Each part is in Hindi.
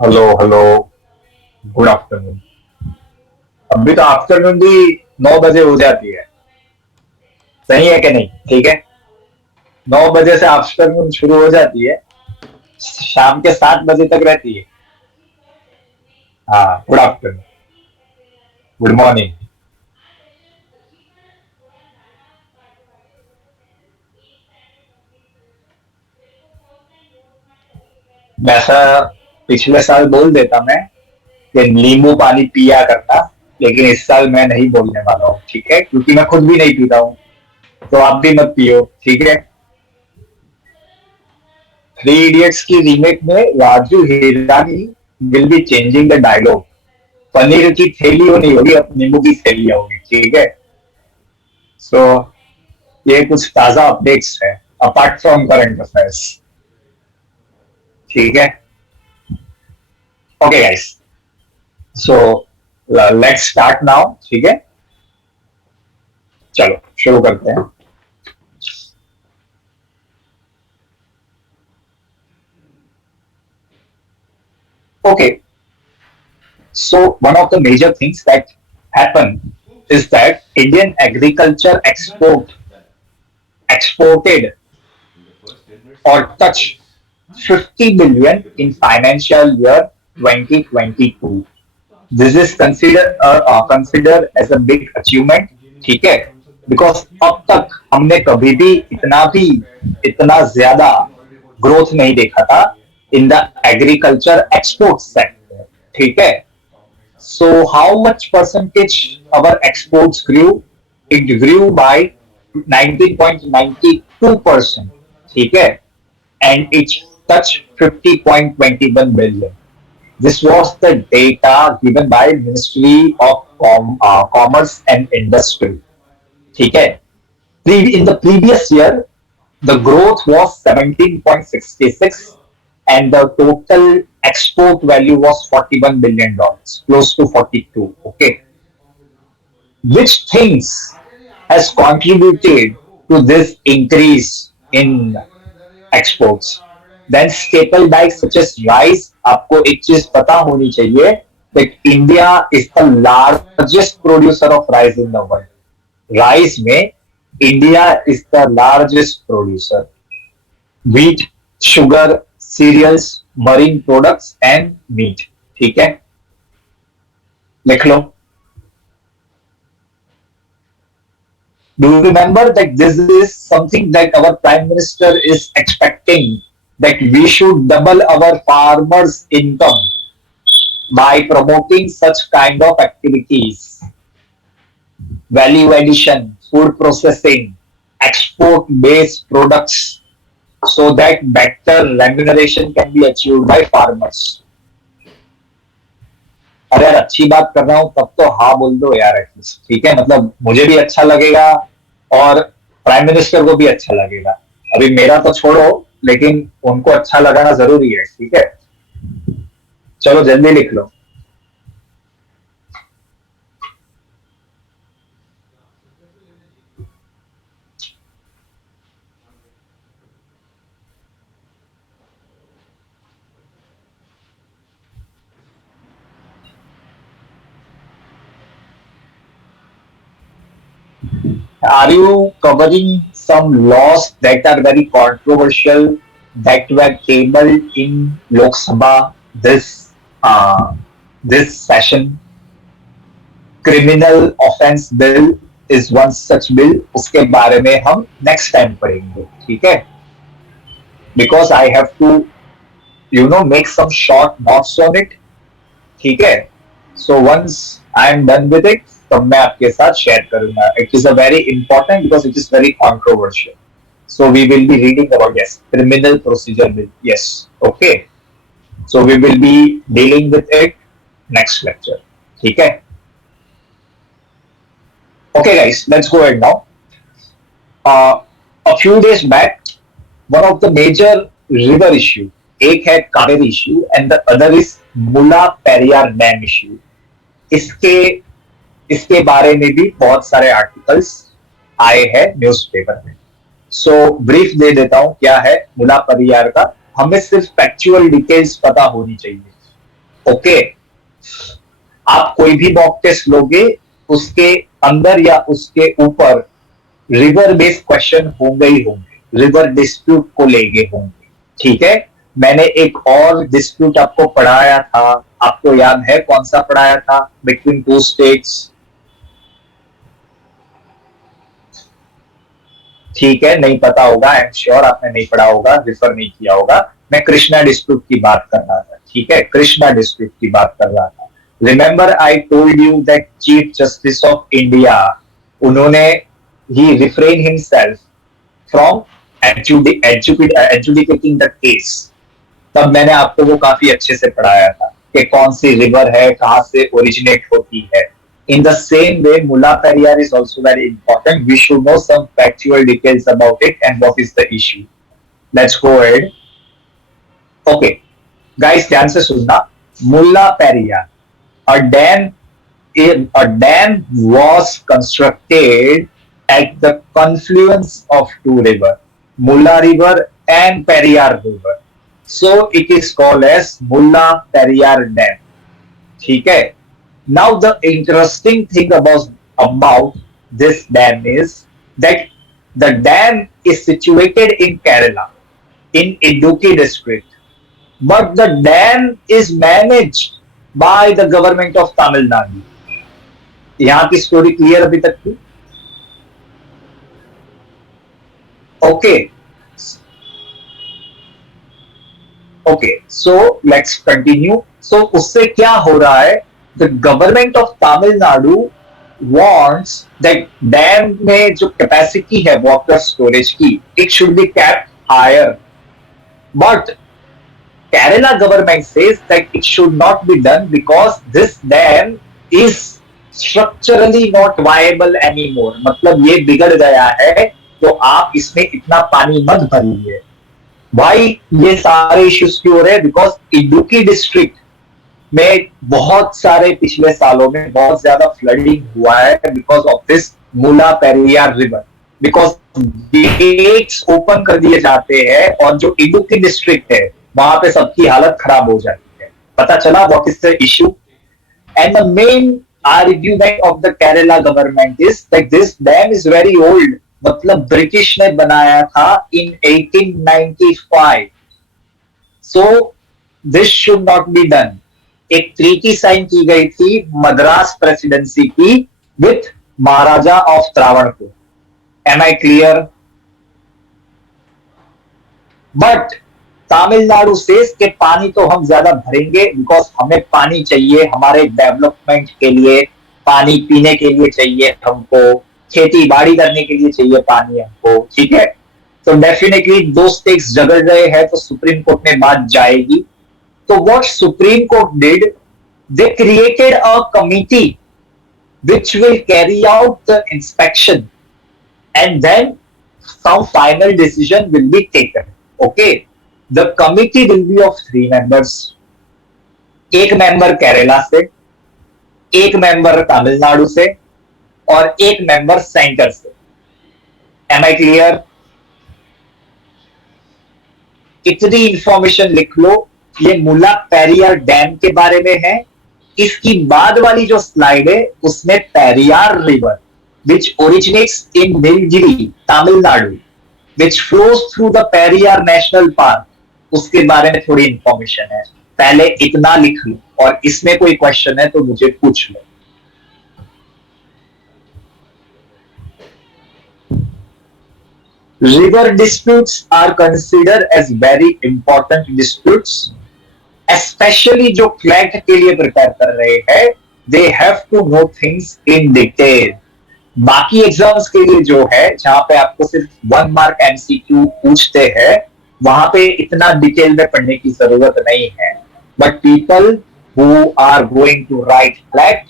Hello hello. Good afternoon. अभी तो आफ्टरनून भी 9 बजे हो जाती है। सही है कि नहीं? ठीक है। 9 बजे से आफ्टरनून शुरू हो जाती है, शाम के 7 बजे तक रहती है। हाँ, गुड आफ्टरनून। Good morning. वैसा पिछले साल बोल देता मैं कि नींबू पानी पिया करता, लेकिन इस साल मैं नहीं बोलने वाला हूँ, ठीक है? क्योंकि मैं खुद भी नहीं पीता हूँ। तो आप भी मत पियो, ठीक है? थ्री इडियट्स की रीमेक में Raju Hirani will be changing the dialogue. Paneer की थैली नहीं होगी, अब नींबू की थैलियां होगी, ठीक है? सो ये कुछ ताजा अपडेट्स है अपार्ट फ्रॉम करंट अफेयर्स। ठीक है। Okay guys, so let's start now, ठीक है? चलो शुरू करते हैं। Okay, so one of the major things that happen is that Indian agriculture exported or touched 50 billion in financial year 2022. This is considered as a big achievement, ठीक है? बिकॉज अब तक हमने कभी भी इतना ज्यादा ग्रोथ नहीं देखा था in the agriculture export sector, ठीक है? So how much percentage our exports grew? It grew by 19.92%, ठीक है? And it touch 50.21 billion. This was the data given by Ministry of Commerce and Industry. ठीक है? In the previous year, the growth was 17.66 and the total export value was $41 billion, close to 42. Okay. Which things has contributed to this increase in exports? Then staple diets such as rice. आपको एक चीज पता होनी चाहिए that India is the largest producer of rice in the world. Rice में India is the largest producer. Wheat, sugar, cereals, marine products and meat. ठीक है? लिख लो. Do you remember that this is something that our Prime Minister is expecting, that we should double our farmers' income by promoting such kind of activities: value addition, food processing, export based products, so that better remuneration can be achieved by farmers. अरे यार, अच्छी बात कर रहा हूं तब तो हाँ बोल दो यार एटलीस्ट, ठीक है? मतलब मुझे भी अच्छा लगेगा और प्राइम मिनिस्टर को भी अच्छा लगेगा। अभी मेरा तो छोड़ो, लेकिन उनको अच्छा लगाना जरूरी है, ठीक है? चलो जल्दी लिख लो। Are you covering some laws that are very controversial that were tabled in Lok Sabha uh, this session? Criminal offence bill is one such bill, उसके बारे में हम नेक्स्ट टाइम पढ़ेंगे, ठीक है? Because I have to make some short notes on it, ठीक है? So once I am done with it, तब मैं आपके साथ शेयर करूंगा. It is a very important because it is very controversial. So we will be reading about, yes, criminal procedure bill. Yes, okay. So we will be dealing with it next lecture. ठीक है? Okay, guys, let's go ahead now. A few days back, one of the major river issue, एक है Kaveri issue and the other is मुला पेरियार डैम इश्यू. इसके इसके बारे में भी बहुत सारे आर्टिकल्स आए हैं न्यूज़पेपर में. सो ब्रीफ दे देता हूं क्या है मुला पेरियार का. हमें सिर्फ फैक्चुअल डिटेल्स पता होनी चाहिए. ओके, आप कोई भी मॉक टेस्ट लोगे, उसके अंदर या उसके ऊपर रिवर बेस्ड क्वेश्चन होंगे ही होंगे, रिवर डिस्प्यूट को लेके होंगे। ठीक है, मैंने एक और डिस्प्यूट आपको पढ़ाया था, आपको याद है कौन सा पढ़ाया था, बिटवीन टू स्टेट्स? ठीक है, नहीं पता होगा, आई एम श्योर आपने नहीं पढ़ा होगा, रिफर नहीं किया होगा। मैं कृष्णा डिस्प्यूट की बात कर रहा था। ठीक है, कृष्णा डिस्प्यूट की बात कर रहा था। Remember I told you that chief justice of India, उन्होंने ही refrain himself from adjudicating the case. तब मैंने आपको वो काफी अच्छे से पढ़ाया था कि कौन सी रिवर है, कहां से ओरिजिनेट होती है। In the same way, Mulla Periyar is also very important. We should know some factual details about it and what is the issue. Let's go ahead. Okay, guys, ध्यान से सुनना। Mulla Periyar, a dam, a dam was constructed at the confluence of two rivers, Mulla River and Periyar River. So it is called as Mulla Periyar Dam. ठीक है। Now the interesting thing about this dam is that the dam is situated in Kerala, in Idukki district, but the dam is managed by the government of Tamil Nadu. यहाँ की स्टोरी क्लियर अभी तक की? Okay, okay, so let's continue. So उससे क्या हो रहा है? The government of Tamil Nadu wants that dam में जो capacity है water storage की, it should be kept higher. But Kerala government says that it should not be done because this dam is structurally not viable anymore. मतलब ये बिगड़ गया है, तो आप इसमें इतना पानी मत भरिए। भाई ये सारे इश्यूज क्यों हो रहे हैं? बिकॉज इडुक्की डिस्ट्रिक्ट में बहुत सारे पिछले सालों में बहुत ज्यादा फ्लडिंग हुआ है because of this Mullaperiyar river. Because gates open कर दिए जाते हैं और जो इडुक्की डिस्ट्रिक्ट है वहां पे सबकी हालत खराब हो जाती है। पता चला what is the issue? And the main argument of the Kerala government is that this dam is very old, मतलब ब्रिटिश ने बनाया था in 1895, so this should not be done. एक ट्रीटी साइन की गई थी मद्रास प्रेसिडेंसी की with maharaja of Travancore. Am I clear? But Tamil Nadu says के पानी तो हम ज्यादा भरेंगे बिकॉज हमें पानी चाहिए हमारे डेवलपमेंट के लिए, पानी पीने के लिए चाहिए हमको, खेती बाड़ी करने के लिए चाहिए पानी हमको। ठीक है, तो डेफिनेटली दो स्टेट्स झगड़ रहे हैं तो सुप्रीम कोर्ट में बात जाएगी। So what Supreme Court did, they created a committee which will carry out the inspection and then some final decision will be taken. Okay, the committee will be of 3 members. एक मेंबर केरला से, एक मेंबर तमिलनाडु से और एक मेंबर सेंटर से। Am I clear? इतनी इंफॉर्मेशन लिख लो, ये मुला पेरियार डैम के बारे में है। इसकी बाद वाली जो स्लाइड है उसमें Periyar river which originates in Nilgiri Tamil Nadu which flows through the Periyar national park, उसके बारे में थोड़ी इंफॉर्मेशन है। पहले इतना लिख लो और इसमें कोई क्वेश्चन है तो मुझे पूछ लो। River disputes are considered as very important disputes, especially जो CLAT के लिए प्रिपेयर कर रहे हैं, they have to know things in detail. बाकी एग्जाम्स के लिए जो है जहां पे आपको सिर्फ 1 मार्क MCQ पूछते हैं, वहां पे इतना डिटेल में पढ़ने की जरूरत नहीं है। But people who are going to write CLAT,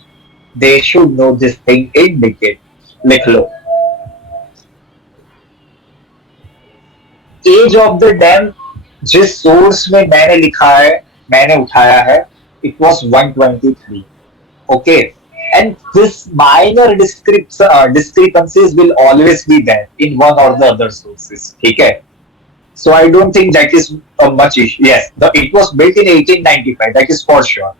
they should know this thing in detail. लिख लो। एज ऑफ द डैम जिस सोर्स में मैंने लिखा है, मैंने उठाया है, it was 123. Okay, and this minor discrepancies will always be there in one or the other sources. ठीक है, so I don't think that is a much issue. Yes, it was built in 1895, that is for sure.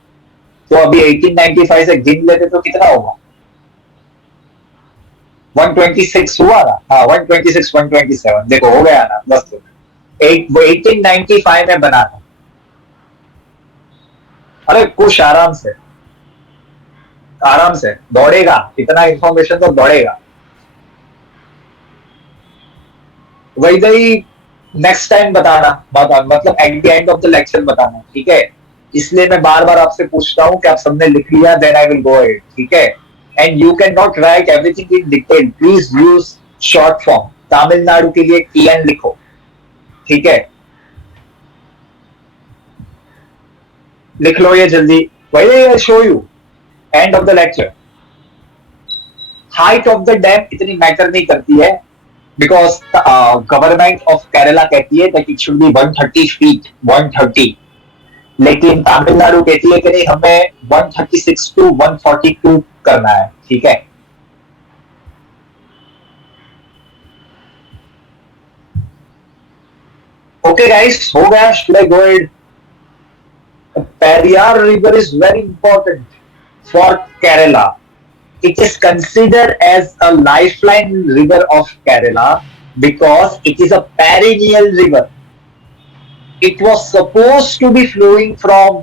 तो अभी 1895 से गिन लेते तो कितना होगा? 126 हुआ ना? हाँ, 126, 127, देखो हो गया ना, बस। 1895 में बना था। अरे कुछ आराम से, आराम से दौड़ेगा, इतना इंफॉर्मेशन तो दौड़ेगा। वही वही नेक्स्ट टाइम बताना, मतलब at the end of the lecture बताना, ठीक है? इसलिए मैं बार बार आपसे पूछता हूँ कि आप सबने लिख लिया, then I will go it, ठीक है? And you can not write everything in detail, please use short form. Tamil Nadu के लिए टीएन लिखो, ठीक है? लिख लो ये जल्दी। वही I show you end of the lecture. Height of the dam इतनी मैटर नहीं करती है, बिकॉज गवर्नमेंट ऑफ केरला कहती है that it should be 130 feet, 130। लेकिन तमिलनाडु कहती है कि नहीं, हमें 136 टू 142 करना है, ठीक है? ओके गाइस, हो गया, should I go it? Periyar river is very important for Kerala. It is considered as a lifeline river of Kerala because it is a perennial river. It was supposed to be flowing from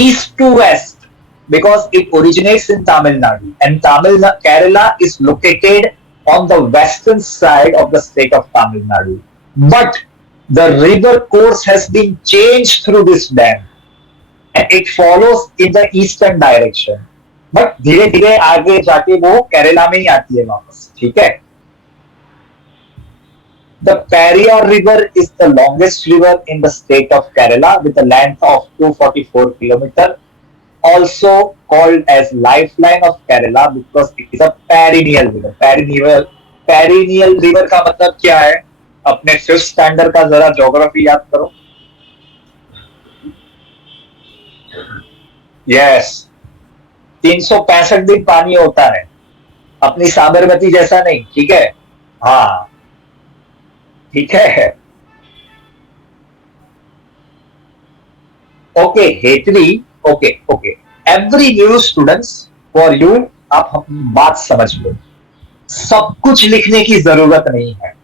east to west because it originates in Tamil Nadu, and Kerala is located on the western side of the state of Tamil Nadu. But the river course has been changed through this dam, and it follows in the eastern direction. But धीरे धीरे आगे जाके वो केरला में ही आती है वापस, ठीक है? The Periyar River is the longest river in the state of Kerala with a length of 244 kilometers, also called as Lifeline of Kerala because it is a perennial river. Perennial river का मतलब क्या है? अपने 5th स्टैंडर्ड का जरा ज्योग्राफी याद करो। यस, 365 दिन पानी होता है, अपनी साबरमती जैसा नहीं, ठीक है? हाँ, ठीक है। ओके हेतरी, okay okay, every new students, for you, आप बात समझ लो, सब कुछ लिखने की जरूरत नहीं है।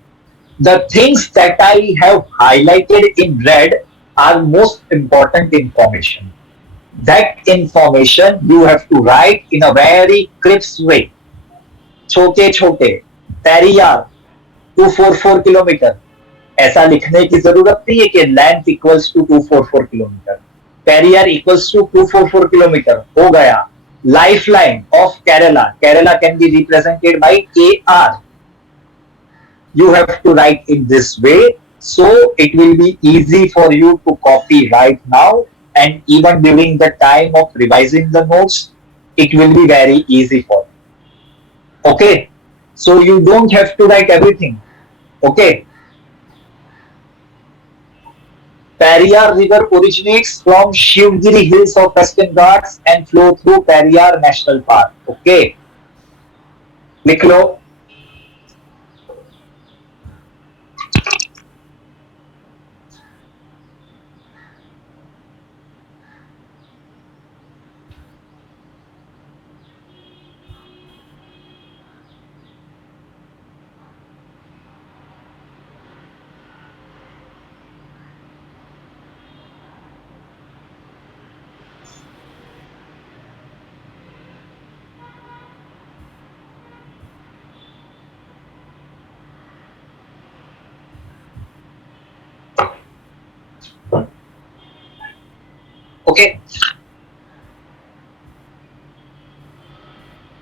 The things that I have highlighted in red are most important information. That information you have to write in a very crisp way. छोटे छोटे, पेरियार 244 किलोमीटर, ऐसा लिखने की जरूरत नहीं है कि length equals to 244 kilometre, Periyar equals to 244 kilometre, हो गया. Life line of Kerala, Kerala can be represented by KR. You have to write in this way, so it will be easy for you to copy right now, and even during the time of revising the notes, it will be very easy for you. Okay, so you don't have to write everything. Okay, Periyar River originates from Shivgiri Hills of Western Ghats and flow through Periyar National Park. Okay, लिख लो. Okay,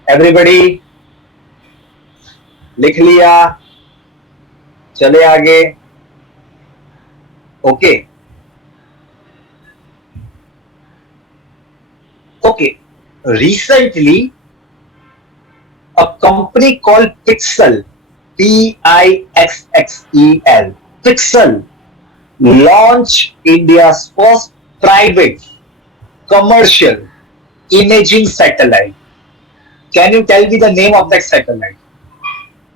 everybody लिख लिया, चले आगे. Okay okay, recently a company called Pixel, Pixxel, Pixel launched India's first private commercial imaging satellite. Can you tell me the name of that satellite?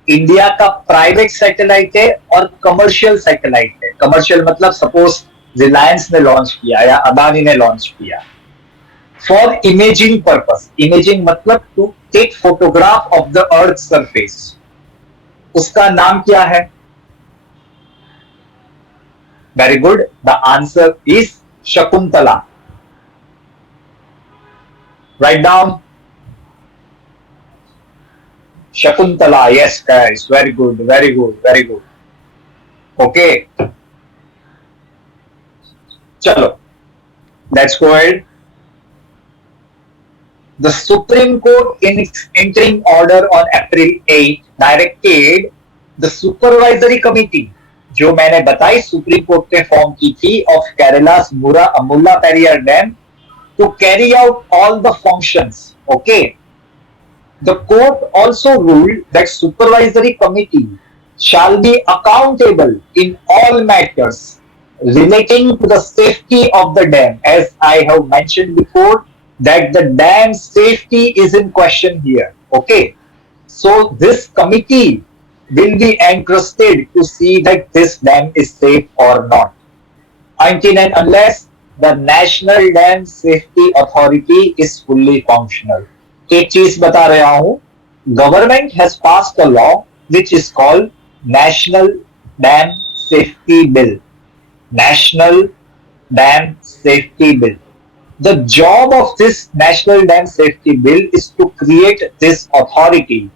India का प्राइवेट सैटेलाइट है और कमर्शियल सैटेलाइट है. कमर्शियल मतलब सपोज रिलायंस ने लॉन्च किया या अदानी ने लॉन्च किया. for imaging purpose. Imaging मतलब to take photograph of the earth surface. उसका नाम क्या है? Very good. The answer is Shakuntala. Write down Shakuntala. Yes, guys. Very good. Very good. Very good. Okay. Chalo. Let's go ahead. The Supreme Court, in its interim order on April 8, directed the Supervisory Committee, जो मैंने बताई सुप्रीम कोर्ट ने फॉर्म की थी, of Kerala's Mulla Periyar Dam, to carry out all the functions. Okay. The court also ruled that supervisory committee shall be accountable in all matters relating to the safety of the dam, as I have mentioned before, that the dam safety is in question here. Okay. So this committee will be entrusted to see that this dam is safe or not, until and unless the National Dam Safety Authority is fully functional. एक चीज बता रहा हूं, government has passed a law which is called National Dam Safety Bill. National Dam Safety Bill. The job of this National Dam Safety Bill is to create this authority,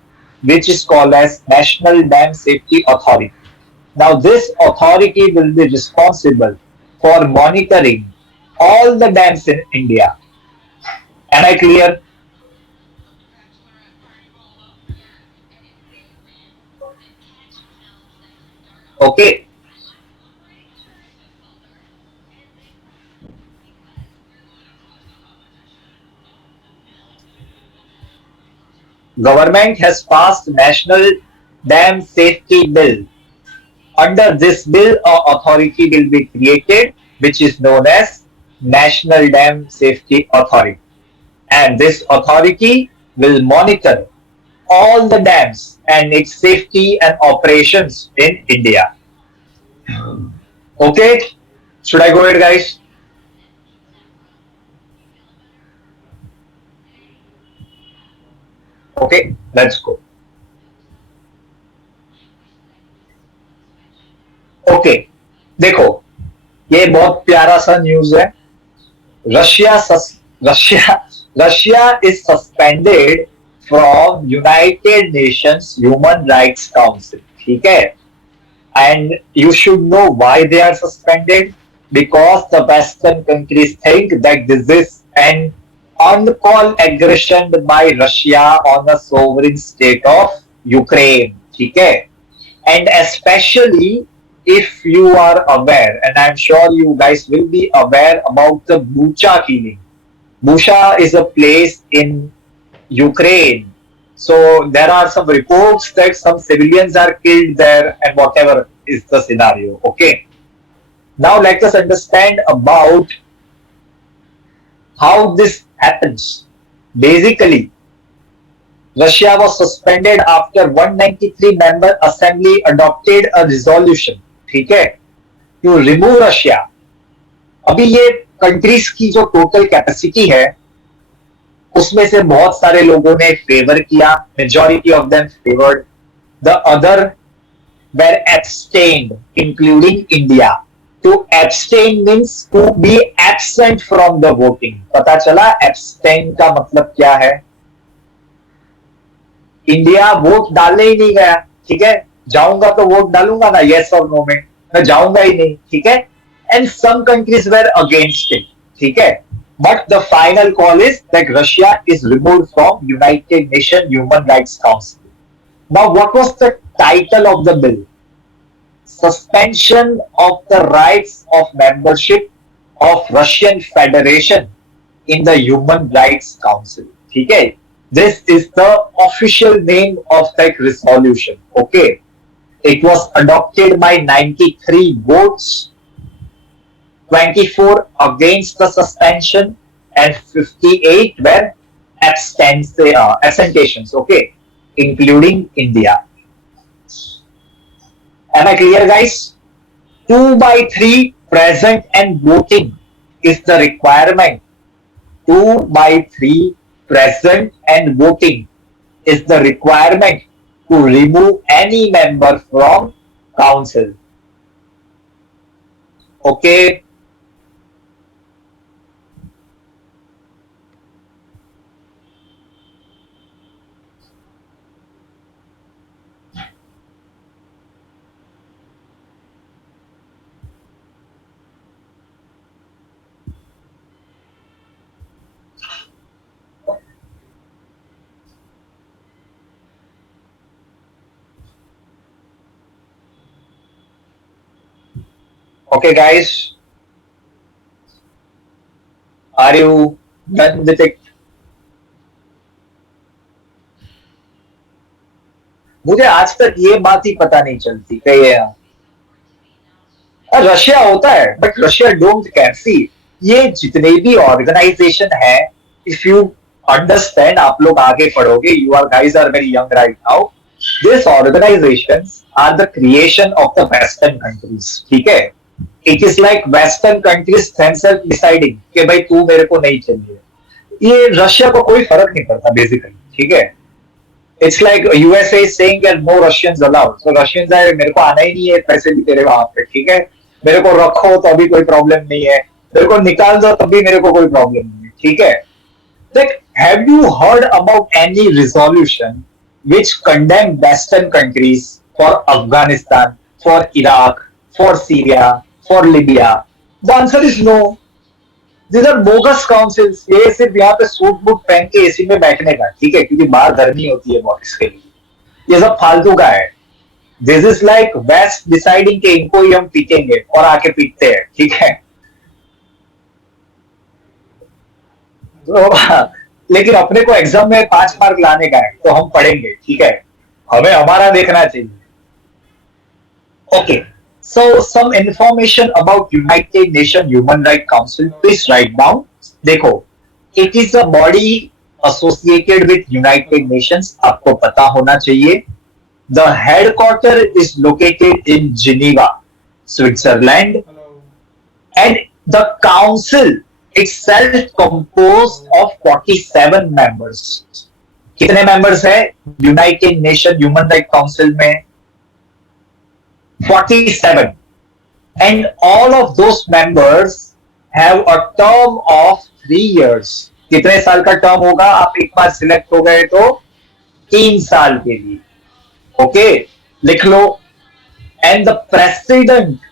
which is called as National Dam Safety Authority. Now, this authority will be responsible for monitoring all the dams in India. Am I clear? Okay. Government has passed National Dam Safety Bill. Under this bill, an authority will be created, which is known as National Dam Safety Authority. And this authority will monitor all the dams and its safety and operations in India. Okay, should I go ahead, guys? Okay, let's go. Okay, देखो, ये बहुत प्यारा सा न्यूज है. Russia Russia Russia is suspended from United Nations human rights council. ठीक है, and you should know why they are suspended, because the western countries think that this is an uncalled aggression by Russia on the sovereign state of Ukraine. ठीक है, and especially if you are aware, and I'm sure you guys will be aware about the Bucha killing. Bucha is a place in Ukraine. So there are some reports that some civilians are killed there and whatever is the scenario. Okay. Now let us understand about how this happens. Basically, Russia was suspended after 193 member assembly adopted a resolution. ठीक है, टू रिमूव रशिया. अभी ये कंट्रीज की जो टोटल कैपेसिटी है उसमें से बहुत सारे लोगों ने फेवर किया, majority of them favoured, the other were abstained including India. To abstain means to be absent from the voting. पता चला एब्स्टेन का मतलब क्या है? इंडिया वोट डालने ही नहीं गया. ठीक है, जाऊंगा तो वोट डालूंगा ना, यस और नो में, मैं जाऊंगा ही नहीं. ठीक है, and some countries were against it. ठीक है, but the final call is that Russia is removed from United Nation human rights council. Now what was the title of the bill? Suspension of the rights of membership of Russian federation in the human rights council. ठीक है, this is the official name of that resolution. Okay, it was adopted by 93 votes, 24 against the suspension and 58 were abstentions. Okay, including India. Am I clear, guys? 2/3 present and voting is the requirement 2/3 present and voting is the requirement to remove any member from council. Okay. Okay, guys, are you done with it? मुझे आज तक ये बात ही पता नहीं चलती कि ये रशिया होता है but Russia don't care see ये जितने भी ऑर्गेनाइजेशन है इफ यू अंडरस्टैंड आप लोग आगे पढ़ोगे you are guys are very young right now this organisations are the creation of the western countries ठीक है it is like western countries themselves deciding कि भाई तू मेरे को नहीं चाहिए ये रशिया को कोई फर्क नहीं पड़ता बेसिकली ठीक है it's like USA is saying that no Russians allowed so Russians है मेरे को आना ही नहीं है पैसे भी तेरे वहां पे ठीक है मेरे को रखो तो अभी कोई प्रॉब्लम नहीं है मेरे को निकाल दो तभी मेरे को कोई प्रॉब्लम नहीं है ठीक है like have you heard about any resolution which condemn western countries for Afghanistan for Iraq for Syria for Libya the answer is no these are bogus councils ये सिर्फ यहाँ पे सूट बूट पहन के एसी में बैठने का ठीक है क्योंकि बाहर गर्मी होती है बहुत इसके लिए ये सब फालतू का है this is like West deciding के इनको ही हम पीटेंगे और आके पीटते हैं ठीक है तो लेकिन अपने को एग्जाम में 5 मार्क लाने का है तो हम पढ़ेंगे ठीक है हमें हमारा देखना चाहिए okay so some information about United Nations Human Rights Council please write down देखो it is a body associated with United Nations आपको पता होना चाहिए the headquarter is located in Geneva Switzerland and the council itself composed of 47 members कितने members है United Nations Human Rights Council में 47 and all of those members have a term of 3 years कितने साल का टर्म होगा आप एक बार सिलेक्ट हो गए तो 3 साल के लिए ओके लिख लो and the president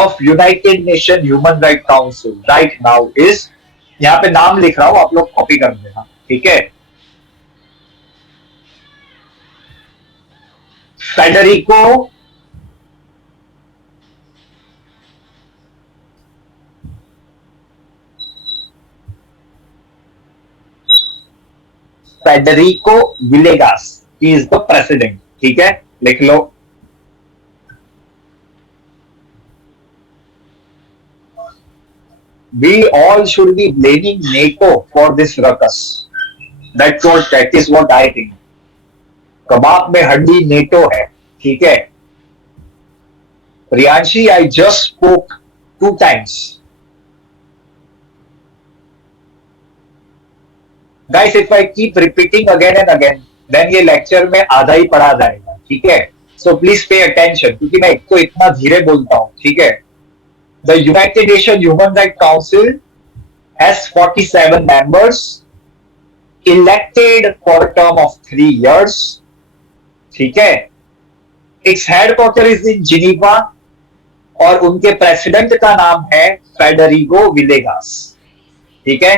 of United Nations Human Rights Council right now is यहाँ पे नाम लिख रहा हूं आप लोग कॉपी कर देना ठीक है Federico Federico Villegas he is the president ठीक है लिख लो we all should be blaming NATO for this ruckus that is what I think कबाब में हड्डी नेटो है ठीक है Priyanshi I just spoke 2 times Guys, if I keep repeating again and again, then ये लेक्चर में आधा ही पढ़ा जाएगा, ठीक है? So please pay attention, क्योंकि मैं एक तो इतना धीरे बोलता हूँ, ठीक है? The United Nations Human Rights Council has 47 members, elected for a term of 3 years, ठीक है? Its headquarters is in Geneva, और उनके प्रेसिडेंट का नाम है फेडरिगो विलेगास, ठीक है?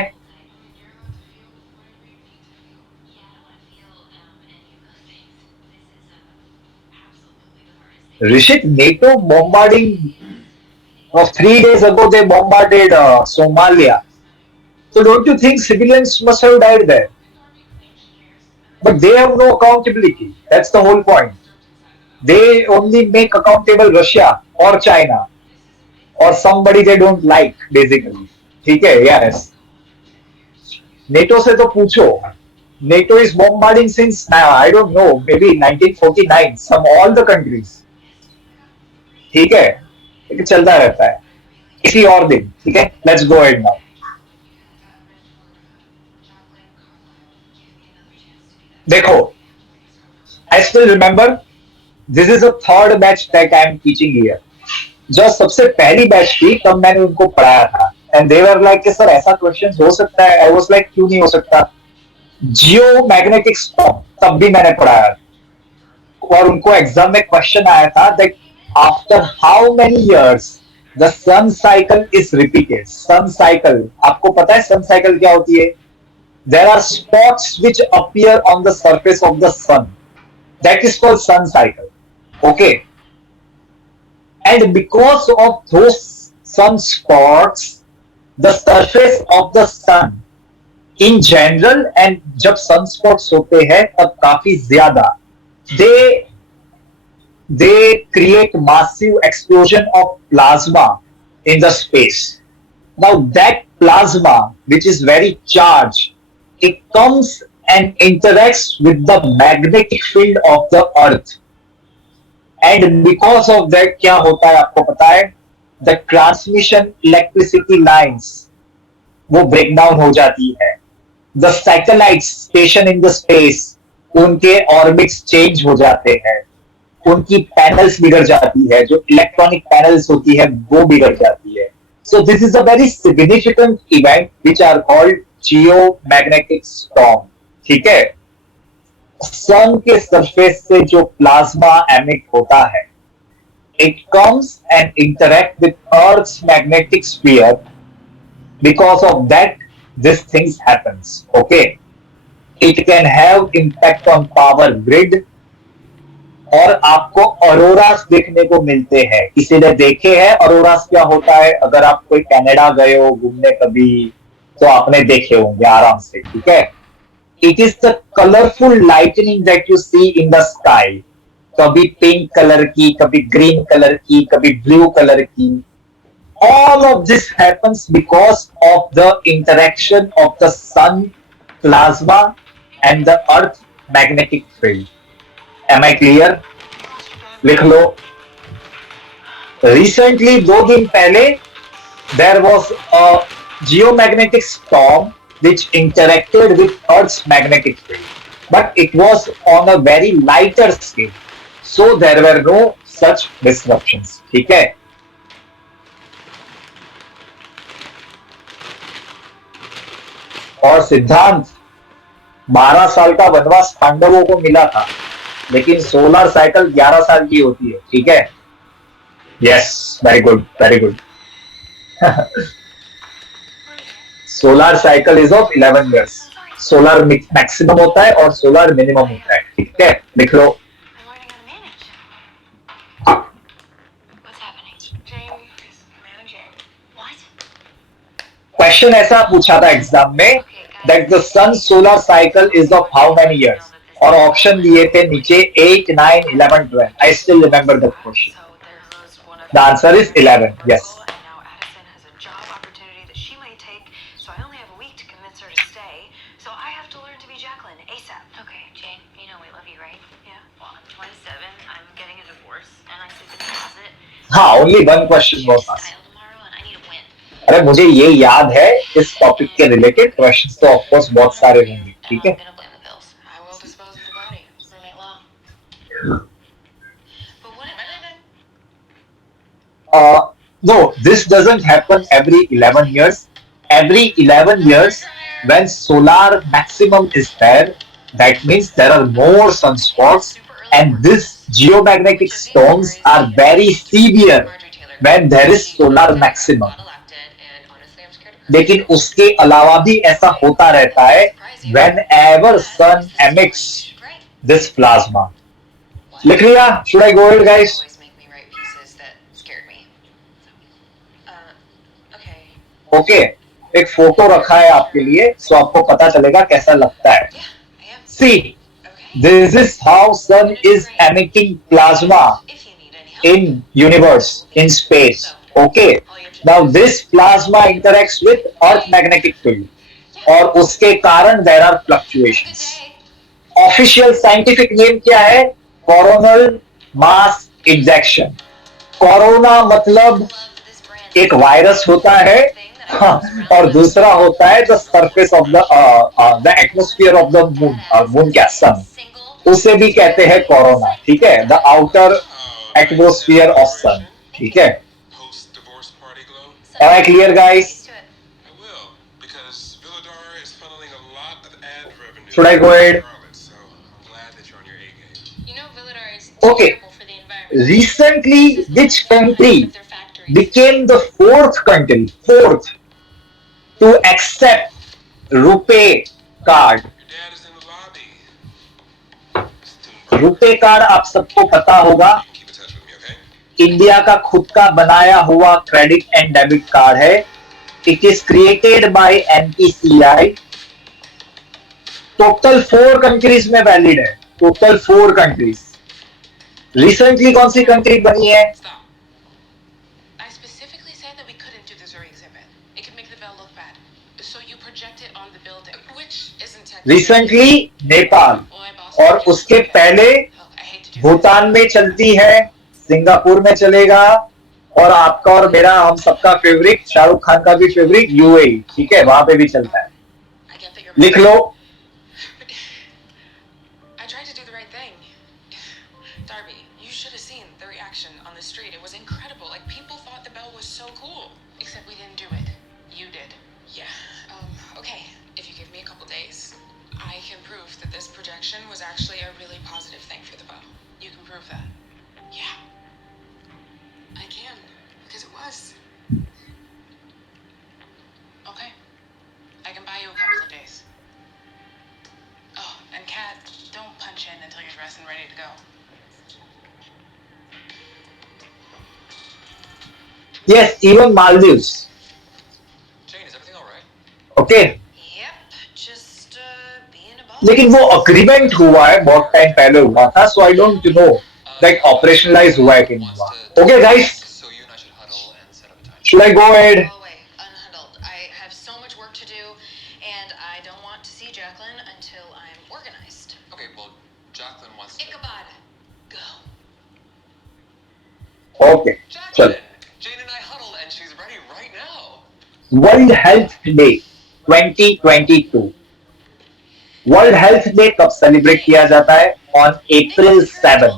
Rishit, NATO bombarding of 3 days ago, they bombarded Somalia. So don't you think civilians must have died there? But they have no accountability. That's the whole point. They only make accountable Russia or China or somebody they don't like, basically. ठीक है? Yes. NATO से तो पूछो. NATO is bombarding since I don't know, maybe 1949. All the countries. ठीक है लेकिन चलता रहता है किसी और दिन ठीक है लेट्स गो अहेड नाउ देखो, आई still remember, this is a third batch that I am teaching here. जो सबसे पहली बैच थी तब मैंने उनको पढ़ाया था, एंड दे वर लाइक कि सर ऐसा क्वेश्चन हो सकता है. आई वाज लाइक क्यों नहीं हो सकता. जियो मैग्नेटिक स्टॉर्म तब भी मैंने पढ़ाया, और उनको एग्जाम में क्वेश्चन आया था that after how many years the sun cycle is repeated. Sun cycle, आपको पता है सन साइकिल क्या होती है? There are spots which appear on the surface of the sun, that is called sun cycle. Okay, and because of those sunspots, the surface of the sun in general, and जब sunspots होते हैं तब काफी ज्यादा, they they create massive explosion of plasma in the space. Now that plasma, which is very charged, it comes and interacts with the magnetic field of the earth. And because of that क्या होता है आपको पता है? द ट्रांसमिशन इलेक्ट्रिसिटी लाइंस वो ब्रेक डाउन हो जाती है. The satellite station in the space, उनके ऑर्बिट्स चेंज हो जाते हैं, उनकी पैनल्स बिगड़ जाती है, जो इलेक्ट्रॉनिक पैनल्स होती है वो बिगड़ जाती है. So this is a very significant event which are called geomagnetic storm. ठीक है, सन के सरफेस से जो प्लाज्मा एमिट होता है, it comes and interact with Earth's magnetic sphere. Because of that, this things happens. Okay, it can have impact on power grid, और आपको ऑरोरास देखने को मिलते हैं. किसी ने देखे हैं ऑरोरास क्या होता है? अगर आप कोई कनाडा गए हो घूमने कभी तो आपने देखे होंगे आराम से. ठीक है, it is the colorful lightning that you see in the sky. कभी पिंक कलर की, कभी ग्रीन कलर की, कभी ब्लू कलर की. All of this happens because of the interaction of the sun plasma and the earth magnetic field. Am I clear? लिख लो. Recently, 2 दिन पहले, there was a geomagnetic storm which interacted with Earth's magnetic field, but it was on a very lighter scale, so there were no such disruptions. ठीक है, और सिद्धांत, 12 साल का वनवास पांडवों को मिला था, लेकिन सोलर साइकिल 11 साल की होती है. ठीक है, yes, very good, very good. Solar cycle is of 11 years. Solar maximum होता है और सोलर मिनिमम होता है. ठीक है, लिख लो. क्वेश्चन ऐसा पूछा था एग्जाम में that the sun solar cycle is of how many years, और ऑप्शन दिए थे नीचे 8, 9, 11, 12. I still remember the question. The answer is 11. Yes. हाँ, only one question was asked. अरे मुझे ये याद है, इस टॉपिक के रिलेटेड क्वेश्चंस तो ऑफ कोर्स बहुत सारे होंगे. ठीक है, no, this doesn't happen every 11 years. Every 11 years, when solar maximum is there, that means there are more sunspots, and these geomagnetic storms are very severe when there is solar maximum. लेकिन उसके अलावा भी ऐसा होता रहता है whenever sun emits this plasma. लिख लिया? Should I go ahead, guys? Okay, एक फोटो रखा है आपके लिए, सो आपको पता चलेगा कैसा लगता है. See, this is how sun is emitting plasma in universe, in space. Okay, now this plasma interacts with earth magnetic field, और उसके कारण there are fluctuations. Official scientific name क्या है? Coronal mass ejection. कोरोना मतलब एक वायरस होता है, और दूसरा होता है the surface of the the atmosphere of the moon, moon क्या, सन, उसे भी कहते हैं कोरोना, ठीक है, द आउटर एटमोस्फियर ऑफ सन, ठीक है. Post-divorce party glow? Am I clear, guys? I will, because Villadar is funneling a lot of ad revenue Should I go to ahead? Charlotte, so I'm glad that you're on your A game. You know Villadar is Okay. terrible for the environment. Recently, This is which the lifeblood country of their factories. became the fourth to accept rupee card? Your dad is in the lobby. Student RuPay card आप सबको पता होगा, keep in touch with me, okay? India का खुद का बनाया हुआ क्रेडिट एंड डेबिट कार्ड है. It is created by NPCI. Total 4 countries में वैलिड है, टोटल 4 कंट्रीज. रिसेंटली कौन सी कंट्री बनी है? Stop. I specifically said that we couldn't do the Zuri exhibit. It could make the bell look bad. So you project it on the building, which isn't technically. Recently Nepal, Well, my boss और suggested उसके that. पहले Oh, I hate to do Bhutan में चलती है, सिंगापुर में चलेगा, और आपका और मेरा, हम सबका फेवरेट, शाहरुख खान का भी फेवरेट, यूएई, ठीक है, वहां पे भी चलता है. this. I get that you're. लिख लो. I tried to do the right thing. Darby, you should have seen the reaction on the street. It was incredible. Like, people thought the bell was so cool. Except we didn't do it. You did. Yeah. Okay. If you give me a couple days, I can prove that this projection was actually a really positive thing for the bell. You can prove that. Yeah. I can. Because it was. Okay. I can buy you a couple of days. Oh, and Kat, don't punch in until you're dressed and ready to go. Yes, even Maldives. Jane, is everything all right? Okay. Yep, just being a boss. लेकिन वो अग्रीमेंट हुआ है, बहुत टाइम पहले हुआ था, so I don't know that operationalise हुआ है कि नहीं हुआ. Okay guys, So you and I should huddle and set up a time. Should I go ahead? Go away, unhuddled. I have so much work to do, and I don't want to see Jacqueline until I'm organized. Okay, well, Jacqueline wants to. Ichabod, go. Okay, चलो. Jacqueline! Jane and I huddled and she's ready right now. World health day 2022. World health day कब सेलिब्रेट किया जाता है? On April 7.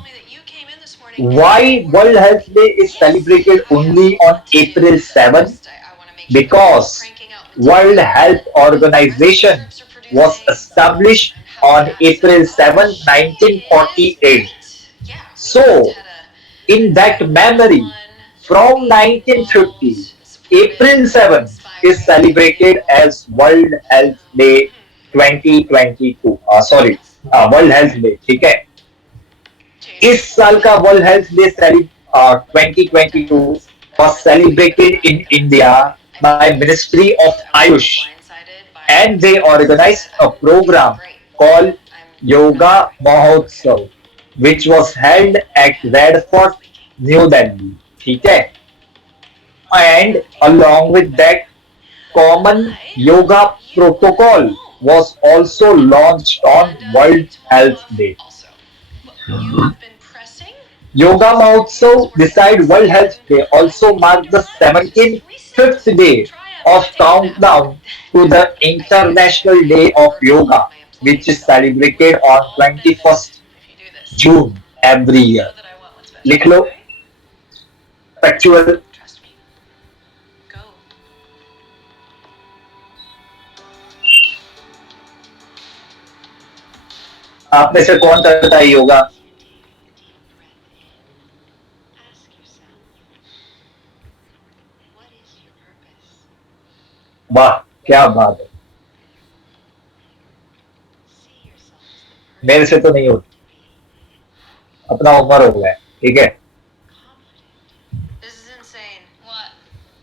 Why World Health Day is celebrated only on April 7? Because World Health Organization was established on April 7, 1948. So, in that memory, from 1950, April 7 is celebrated as World Health Day 2022. World Health Day, ठीक है? इस साल का world health day 2022 was celebrated in India by Ministry of Ayush, and they organized a program called Yoga Mahotsav, which was held at Red Fort, New Delhi. ठीक है? And along with that, common yoga protocol was also launched on World Health Day. You have been pressing? Yoga Mahotsav beside World Health Day also marked the 75th day of countdown to the International Day of Yoga, which is celebrated on 21st June every year. लिख लो. Factual. Trust me. Go. आप में से कौन करता है yoga? Ask yourself, what is your purpose? वाह, क्या बात है. See yourself as the person मेरे से तो नहीं होती, अपना उम्र हो गया है, ठीक है? confident. This is insane. What?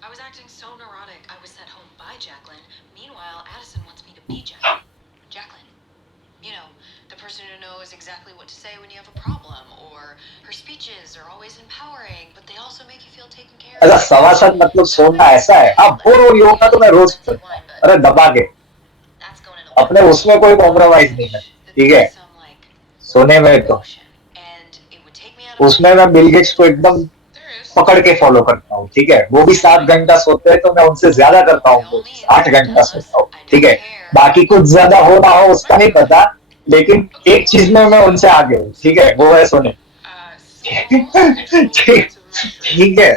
I was acting so neurotic. I was sent home by Jacqueline. Meanwhile, Addison wants me to be Jacqueline. Jacqueline. You know, the person who knows exactly what to say when you have a problem, or her speeches are always empowering, but they also make you feel taken care of. अगर सवासद मतलब सोना ऐसा है, आप बोर हो रही होगा तो मैं रोज करता हूं, अरे दबा के, That's going in a अपने उसमें कोई कॉम्प्रोमाइज नहीं है, ठीक है? Some like सोने में तो ocean, and it would take me out of उसमें मैं बिल गेट्स को एकदम पकड़ के फॉलो करता हूँ, ठीक है। वो भी 7 घंटा सोते हैं तो मैं उनसे ज्यादा करता हूँ, वो 8 घंटा सोता हूँ, ठीक है। बाकी कुछ ज्यादा हो ना हो उसका नहीं पता, लेकिन एक चीज में मैं उनसे आगे हूँ, ठीक है, वो है सोने। ठीक ठीक है।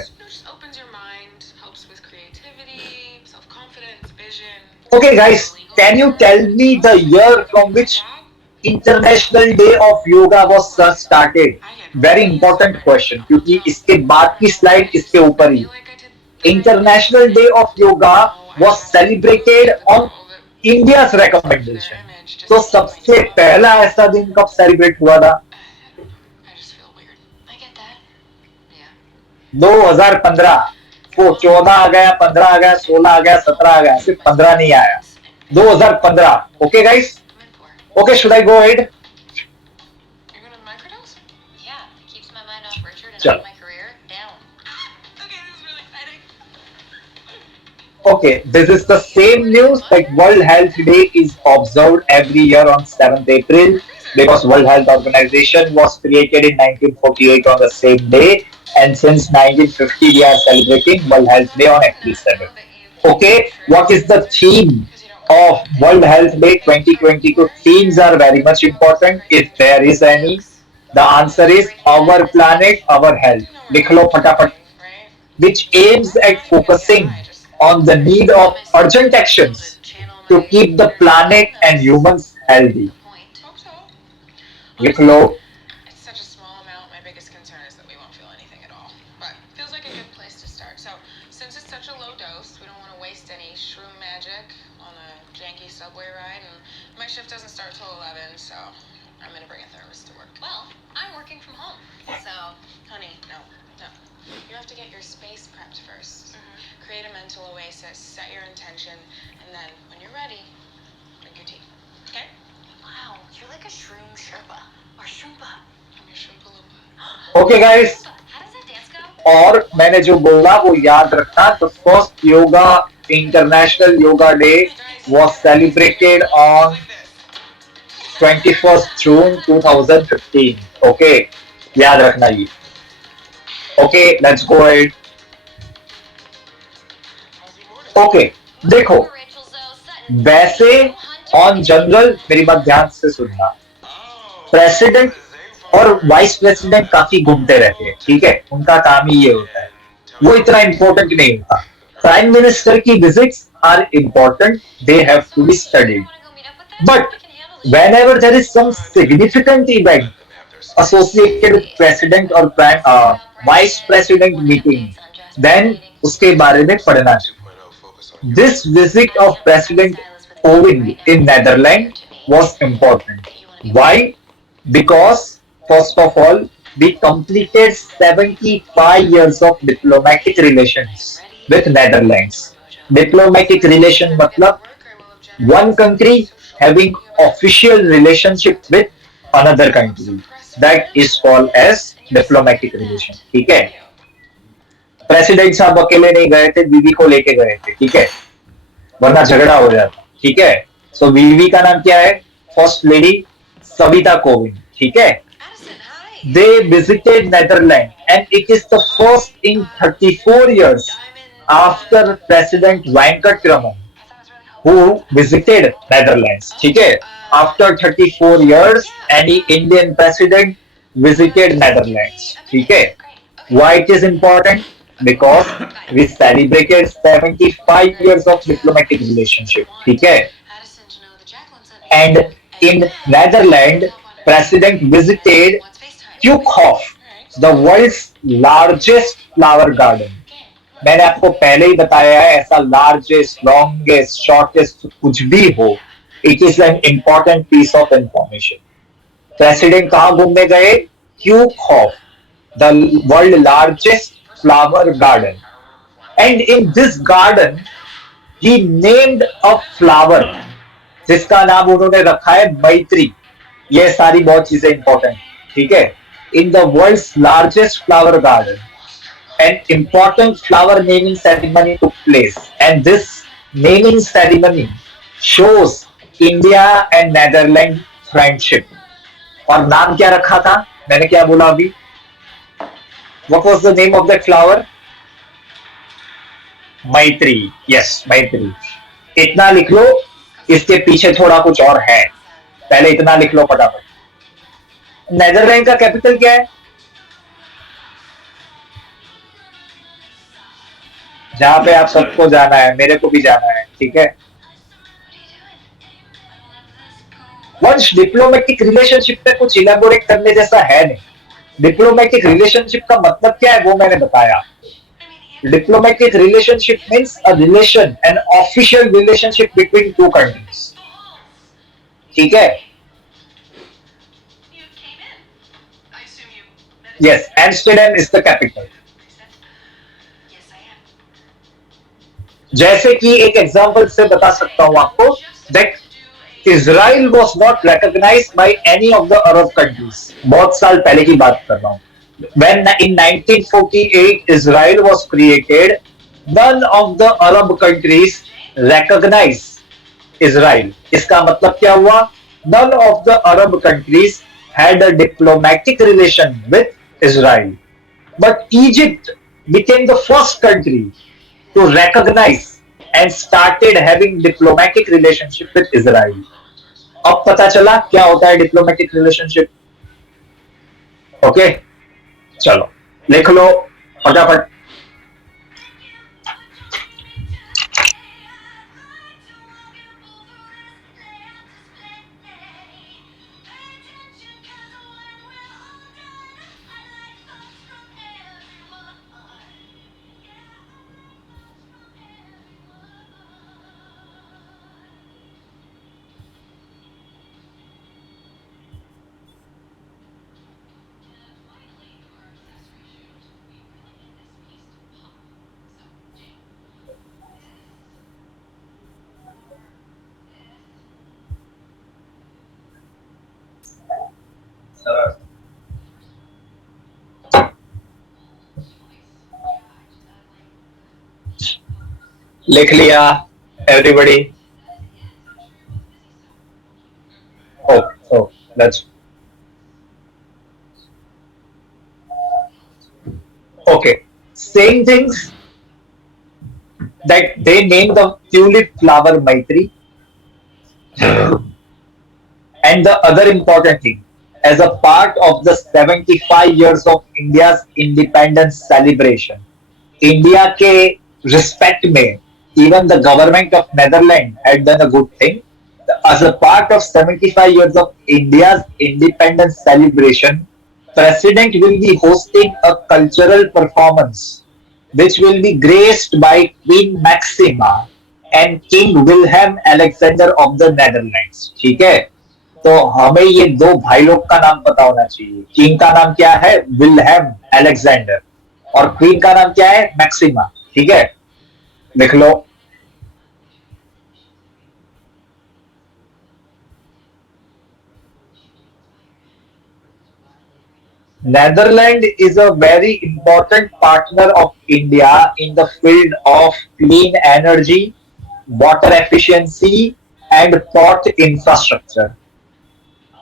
Okay, guys, can you tell me the year from which International Day of Yoga was started? Very important question, क्योंकि इसके बाद की स्लाइड इसके ऊपर ही। International Day of Yoga was celebrated on India's recommendation. तो सबसे पहला ऐसा दिन कब सेलिब्रेट हुआ था? 2015। वो 14 आ गया, 15 आ गया, 16 आ गया, 17 आ गया, सिर्फ 15 नहीं आया। 2015। Okay guys, okay, should I go head? चलो। Okay, this is the same news, like World Health Day is observed every year on 7th April because World Health Organization was created in 1948 on the same day, and since 1950 we are celebrating World Health Day on April 7th. Okay, what is the theme of World Health Day 2022? Themes are very much important if there is any. The answer is Our Planet, Our Health. लिख लो फटाफट. Which aims at focusing on the need of urgent actions to keep the planet and humans healthy. लिख लो. It's such a small amount. My biggest concern is that we won't feel anything at all. But it feels like a good place to start. So, since it's such a low dose, we don't want to waste any shroom magic on a janky subway ride. And my shift doesn't start till 11, so I'm gonna bring a thermos to work. Well, I'm working from home, so honey, no. You have to get your space prepped first. Create a mental oasis, set your intention, and then when you're ready, drink your tea. Okay? Wow, you're like a shroom Sherpa. Or Shroompa. I'm your Shroompa Loompa. Okay, guys. How does that dance go? और मैंने जो बोला वो याद रखना. The first yoga International Yoga Day was celebrated on 21st June 2015. Okay, याद रखना ये. Okay, let's go ahead. Okay, देखो, वैसे ऑन जनरल मेरी बात ध्यान से सुनना. प्रेसिडेंट और वाइस प्रेसिडेंट काफी घूमते रहते हैं, ठीक है, उनका काम ही ये होता है. वो इतना इंपॉर्टेंट नहीं होता. प्राइम मिनिस्टर की visits are important, they have to be studied. But whenever there is some significant event associated with president or vice president meeting, then उसके बारे में पढ़ना चाहिए. This visit of President Kovind in Netherlands was important. Why? Because first of all, we completed 75 years of diplomatic relations with Netherlands. Diplomatic relation मतलब one country having official relationship with another country. That is called as diplomatic relation. ठीक है. प्रेसिडेंट साहब अकेले नहीं गए थे, बीवी को लेके गए थे, ठीक है, वरना झगड़ा हो जाता, ठीक है. सो बीवी का नाम क्या है? फर्स्ट लेडी सविता कोविंद, ठीक है. They visited Netherland and it is the first in 34 years after president Venkataraman who visited Netherlands. ठीक है, after 34 years any Indian president visited Netherlands. ठीक है. Why it is important? Because we celebrated 75 years of diplomatic relationship. ठीक है. And in Netherlands, President visited Keukenhof, the world's largest flower garden. मैंने आपको पहले ही बताया है, ऐसा लार्जेस्ट, लॉन्गेस्ट, शॉर्टेस्ट कुछ भी हो, it is an important piece of information. President कहां घूमने गए? Keukenhof, the world largest flower garden. And in this garden he named a flower जिसका नाम उन्होंने रखा है मैत्री. ये सारी बहुत चीजें इंपॉर्टेंट, ठीक है. In the world's largest flower garden, an important flower naming ceremony took place, and this naming ceremony shows India and Netherlands friendship. और नाम क्या रखा था? मैंने क्या बोला अभी? What was the name of that flower? मैत्री. यस, मैत्री. इतना लिख लो. इसके पीछे थोड़ा कुछ और है. पहले इतना लिख लो फटाफट. नेदरलैंड का कैपिटल क्या है? जहां पे आप सबको जाना है, मेरे को भी जाना है, ठीक है. वंश, डिप्लोमेटिक रिलेशनशिप पे कुछ इलेबोरेट करने जैसा है नहीं. डिप्लोमेटिक रिलेशनशिप का मतलब क्या है वो मैंने बताया. Diplomatic relationship means a relation, an official relationship between two countries. ठीक है. Yes, Amsterdam is the capital. जैसे कि एक एग्जांपल से बता सकता हूं आपको that Israel was not recognized by any of the Arab countries. बहुत साल पहले की बात कर रहा हूं. When in 1948 Israel was created, none of the Arab countries recognized Israel. इसका मतलब क्या हुआ? None of the Arab countries had a diplomatic relation with Israel. But Egypt became the first country to recognize and started having diplomatic relationship with Israel. अब पता चला क्या होता है डिप्लोमेटिक रिलेशनशिप. ओके, चलो लिख लो फटाफट. लिख लिया everybody? Oh, that's okay. Same things that they named the tulip flower Maitri. And the other important thing, as a part of the 75 years of India's independence celebration, India के रिस्पेक्ट में even the government of Netherlands had done a good thing. As a part of 75 years of India's independence celebration, President will be hosting a cultural performance which will be graced by Queen Maxima and King Wilhelm Alexander of the Netherlands. ठीक है. तो हमें ये दो भाई लोग का नाम पता होना चाहिए. किंग का नाम क्या है? Wilhelm Alexander. और क्वीन का नाम क्या है? मैक्सिमा. ठीक है, लिख लो. Netherlands is a very important partner of India in the field of clean energy, water efficiency and port infrastructure.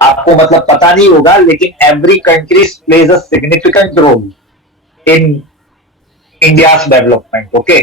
आपको मतलब पता नहीं होगा लेकिन every country plays a significant role in India's development. Okay.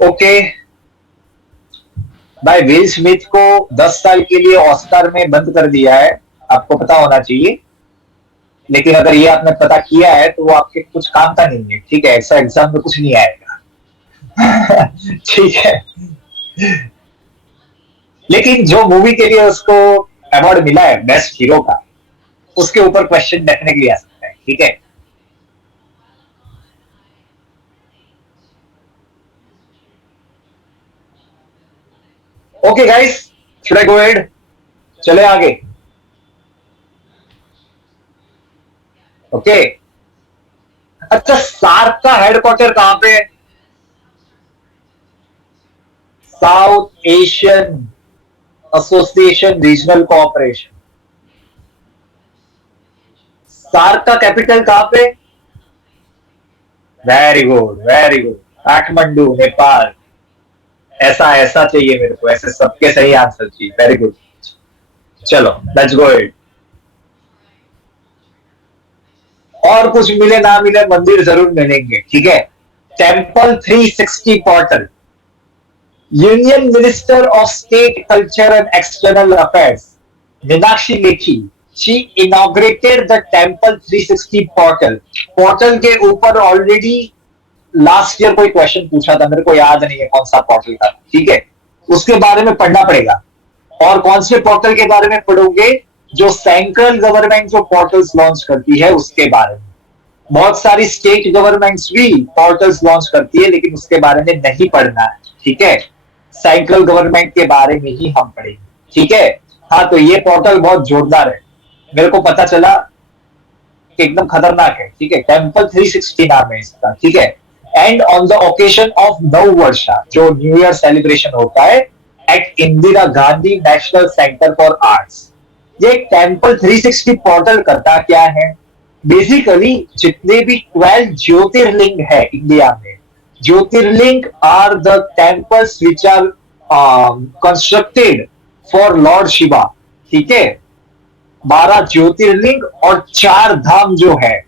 Okay. भाई विल स्मिथ को 10 साल के लिए ऑस्कर में बंद कर दिया है, आपको पता होना चाहिए. लेकिन अगर ये आपने पता किया है तो वो आपके कुछ काम का नहीं है. ठीक है, ऐसा एग्जाम में कुछ नहीं आएगा. ठीक है. लेकिन जो मूवी के लिए उसको अवार्ड मिला है बेस्ट हीरो का, उसके ऊपर क्वेश्चन डेफिनेटली आ सकता है. ठीक है. Okay guys, should I go ahead? चले आगे. ओके. अच्छा, सार्क का हेडक्वार्टर कहां पे है? South Asian Association Regional Cooperation. SAARC का कैपिटल कहां पे? Very good, very good, Kathmandu, Nepal. ऐसा ऐसा चाहिए मेरे को, ऐसे सबके सही आंसर चाहिए। Very good. चलो लेट्स गो इट। और कुछ मिले ना मिले, मंदिर जरूर मिलेंगे, ठीक है। Temple 360 portal. Union minister of state culture and external affairs Meenakshi Lekhi, she inaugurated the temple 360 portal. Portal के ऊपर ऑलरेडी लास्ट ईयर कोई क्वेश्चन पूछा था, मेरे को याद नहीं है कौन सा पोर्टल था, ठीक है। उसके बारे में पढ़ना पड़ेगा। और कौन से पोर्टल के बारे में पढ़ोगे? जो सेंट्रल गवर्नमेंट जो पोर्टल्स लॉन्च करती है उसके बारे में। बहुत सारी स्टेट गवर्नमेंट्स भी पोर्टल्स लॉन्च करती है, लेकिन उसके बारे में नहीं पढ़ना है, ठीक है। सेंट्रल गवर्नमेंट के बारे में ही हम पढ़ेंगे, ठीक है। हाँ, तो ये पोर्टल बहुत जोरदार है, मेरे को पता चला कि एकदम खतरनाक है, ठीक है। टेम्पल 360 नाम है इसका, ठीक है। And on the occasion of Nav Varsha, जो न्यू ईयर सेलिब्रेशन होता है at Indira Gandhi National Centre for Arts. ये टेम्पल 360 पोर्टल करता क्या है? बेसिकली जितने भी 12 ज्योतिर्लिंग है इंडिया में, Jyotirlinga are the temples which are constructed for lord Shiva, ठीक है। 12 ज्योतिर्लिंग और 4 धाम जो है,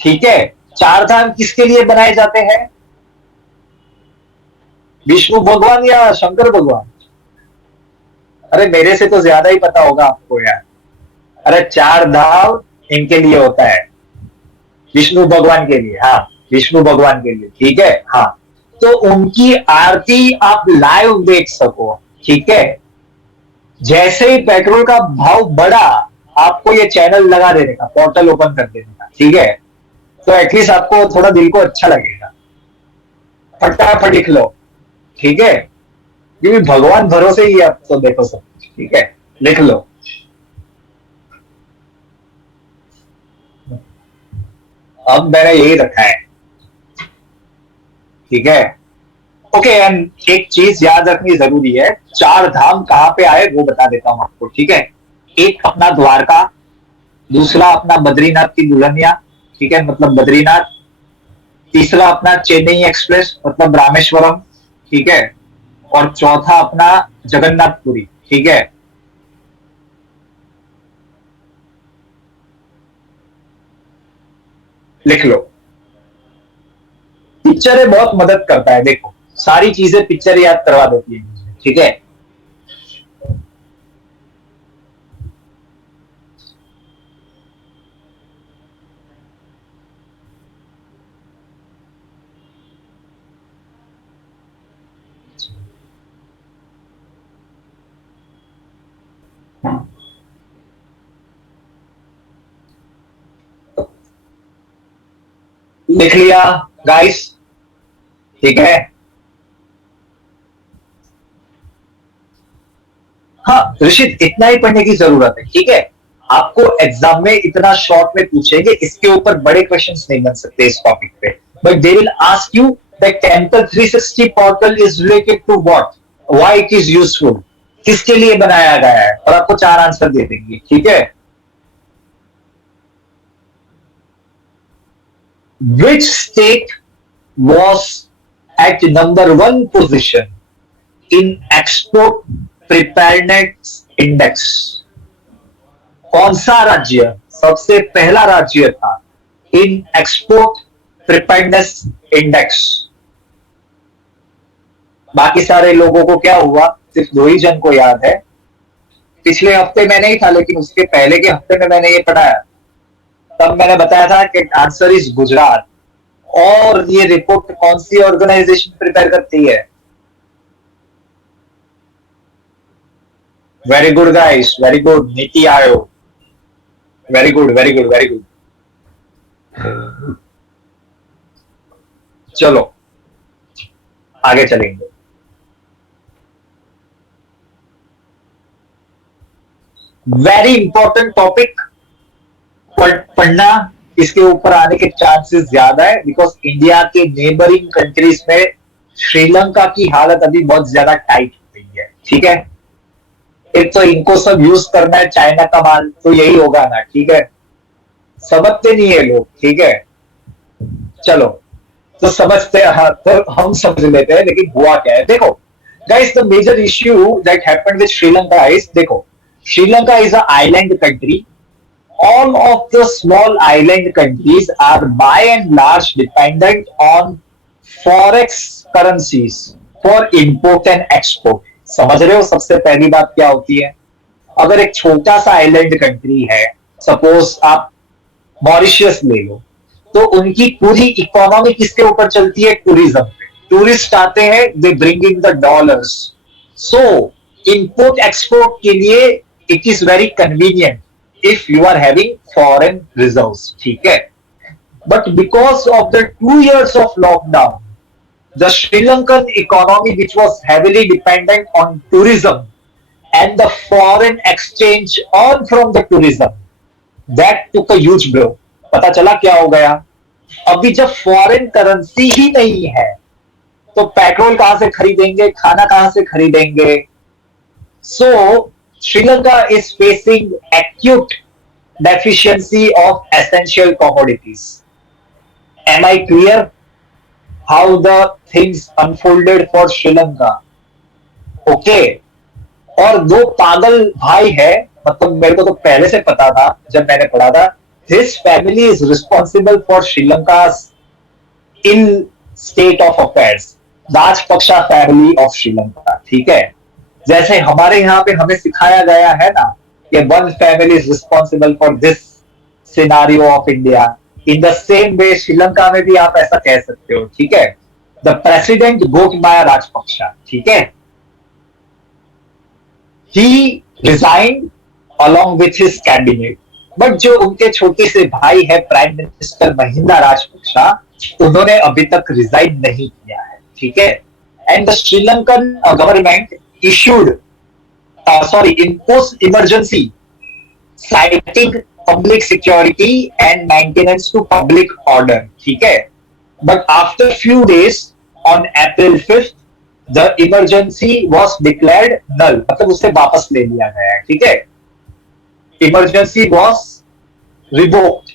ठीक है। 4 धाम किसके लिए बनाए जाते हैं? विष्णु भगवान या शंकर भगवान? अरे मेरे से तो ज्यादा ही पता होगा आपको यार। अरे 4 धाम इनके लिए होता है, विष्णु भगवान के लिए, हाँ, विष्णु भगवान के लिए, ठीक है। हाँ, तो उनकी आरती आप लाइव देख सको, ठीक है। जैसे ही पेट्रोल का भाव बढ़ा, आपको ये चैनल लगा देने का, पोर्टल ओपन कर देने का, ठीक है। तो एटलीस्ट आपको थोड़ा दिल को अच्छा लगेगा। फटाफट लिख लो, ठीक है, क्योंकि भगवान भरोसे ही आप तो देखो सब, ठीक है। लिख लो। अब मैंने यही रखा है, ठीक है। ओके, एंड एक चीज याद रखनी जरूरी है, 4 धाम कहां पे आए वो बता देता हूं आपको, ठीक है। एक अपना द्वारका, दूसरा अपना बद्रीनाथ की दुल्हनिया, ठीक है, मतलब बद्रीनाथ। तीसरा अपना चेन्नई एक्सप्रेस, मतलब रामेश्वरम, ठीक है। और चौथा अपना जगन्नाथपुरी, ठीक है। लिख लो। पिक्चरें बहुत मदद करता है, देखो सारी चीजें पिक्चर याद करवा देती है, ठीक है। लिख लिया गाइस, ठीक है। हाँ ऋषित, इतना ही पढ़ने की जरूरत है, ठीक है। आपको एग्जाम में इतना शॉर्ट में पूछेंगे, इसके ऊपर बड़े क्वेश्चंस नहीं बन सकते इस टॉपिक पे, but they will ask you the temple 360 portal is related to what, why it is useful, किसके लिए बनाया गया है, और आपको 4 आंसर दे देंगे, ठीक है। Which state was at number 1 position in export preparedness index? कौन सा राज्य सबसे पहला राज्य था इन एक्सपोर्ट प्रिपेयर्डनेस इंडेक्स? बाकी सारे लोगों को क्या हुआ, सिर्फ 2 ही जन को याद है। पिछले हफ्ते में नहीं था, लेकिन उसके पहले के हफ्ते में मैंने ये पढ़ाया, तब मैंने बताया था कि आंसर इज गुजरात। और ये रिपोर्ट कौन सी ऑर्गेनाइजेशन प्रिपेयर करती है? Very good guys, very good, NITI Aayog. Very good, very good, very good. चलो आगे चलेंगे। वेरी इंपॉर्टेंट टॉपिक, पढ़ना, इसके ऊपर आने के चांसेस ज्यादा है, बिकॉज इंडिया के नेबरिंग कंट्रीज में श्रीलंका की हालत अभी बहुत ज्यादा टाइट हो गई है, ठीक है। एक तो इनको सब यूज करना है चाइना का माल, तो यही होगा ना, ठीक है। समझते नहीं है लोग, ठीक है। चलो, तो समझते हैं, हाँ, तो हम समझ लेते हैं, लेकिन हुआ क्या है देखो। Guys, the major issue that happened with Sri Lanka is, देखो, Sri Lanka is a island country. All of the small island countries are by and large dependent on forex currencies for import and export. समझ रहे हो सबसे पहली बात क्या होती है? अगर एक छोटा सा आइलैंड कंट्री है, सपोज आप मॉरिशियस ले लो, तो उनकी पूरी इकोनॉमी किसके ऊपर चलती है? टूरिज्म पे. टूरिस्ट आते हैं, they bring in the dollars. So import export के लिए it is very convenient if you are having foreign reserves, ठीक है. But because of the 2 years of lockdown, the Sri Lankan economy, which was heavily dependent on tourism and the foreign exchange earned from the tourism, that took a huge blow. पता चला क्या हो गया? अभी जब फॉरेन करेंसी ही नहीं है, तो पेट्रोल कहां से खरीदेंगे, खाना कहां से खरीदेंगे? सो Sri Lanka is facing acute deficiency of essential commodities. Am I clear how the things unfolded for Sri Lanka? Okay. और दो पागल भाई है, मतलब मेरे को तो पहले से पता था जब मैंने पढ़ा था. His family is responsible for Sri Lanka's ill state of affairs. Rajapaksa family of Sri Lanka, ठीक है. जैसे हमारे यहाँ पे हमें सिखाया गया है ना कि one family is responsible for this scenario of India, in the same way Sri Lanka में भी आप ऐसा कह सकते हो, ठीक है. द प्रेसिडेंट गोटबाया राजपक्षा, ठीक है, he resigned along with his cabinet. But जो उनके छोटे से भाई है प्राइम मिनिस्टर महिंदा राजपक्षा, उन्होंने अभी तक रिजाइन नहीं किया है, ठीक है. And the Sri Lankan government issued imposed emergency citing public security and maintenance to public order, ठीक है. But after few days, on April 5th, the emergency was declared null. मतलब उसे वापस ले लिया गया है, ठीक है. Emergency was revoked.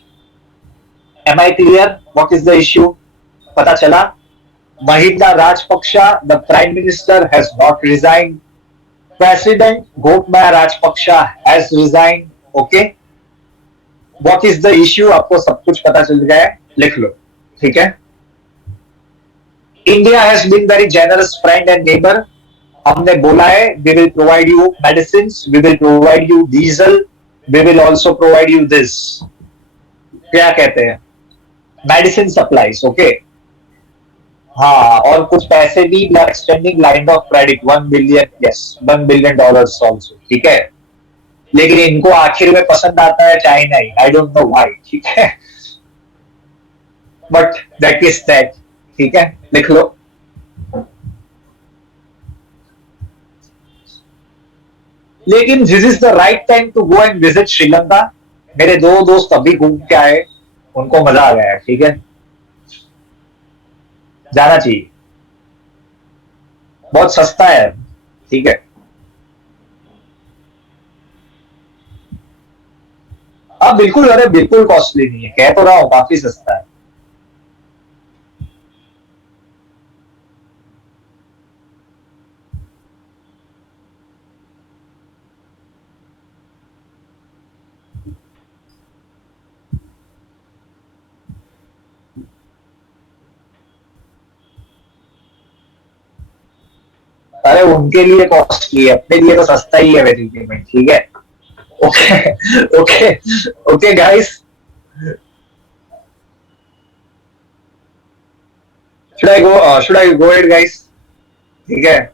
Am I clear? What is the issue? पता चला, Mahinda Rajapaksa, the prime minister, has not resigned. President Gotabaya Rajpaksha has resigned. Okay. What is the issue? आपको सब कुछ पता चल गया है, लिख लो, ठीक है. India has been very generous friend and neighbor. हमने बोला है, we will provide you medicines, we will provide you diesel, we will also provide you this. क्या कहते हैं? Medicine supplies, okay. हाँ, और कुछ पैसे भी, we are extending line of credit 1 billion, yes, $1 billion also, ठीक है. लेकिन इनको आखिर में पसंद आता है China he, I don't know why, ठीक है. बट दैट इज दैट, ठीक है, लिख लो. लेकिन this is the right time to go and visit Sri Lanka. मेरे दो दोस्त अभी घूम के आए, उनको मजा आ गया, ठीक है. जाना चाहिए, बहुत सस्ता है, ठीक है. अब बिल्कुल, अरे बिल्कुल कॉस्टली नहीं है, कह तो रहा हूं काफी सस्ता है. अरे उनके लिए कॉस्टली है, अपने लिए तो सस्ता ही है वेजिटेबल, ठीक है. Okay okay okay guys, should I go it guys, ठीक है.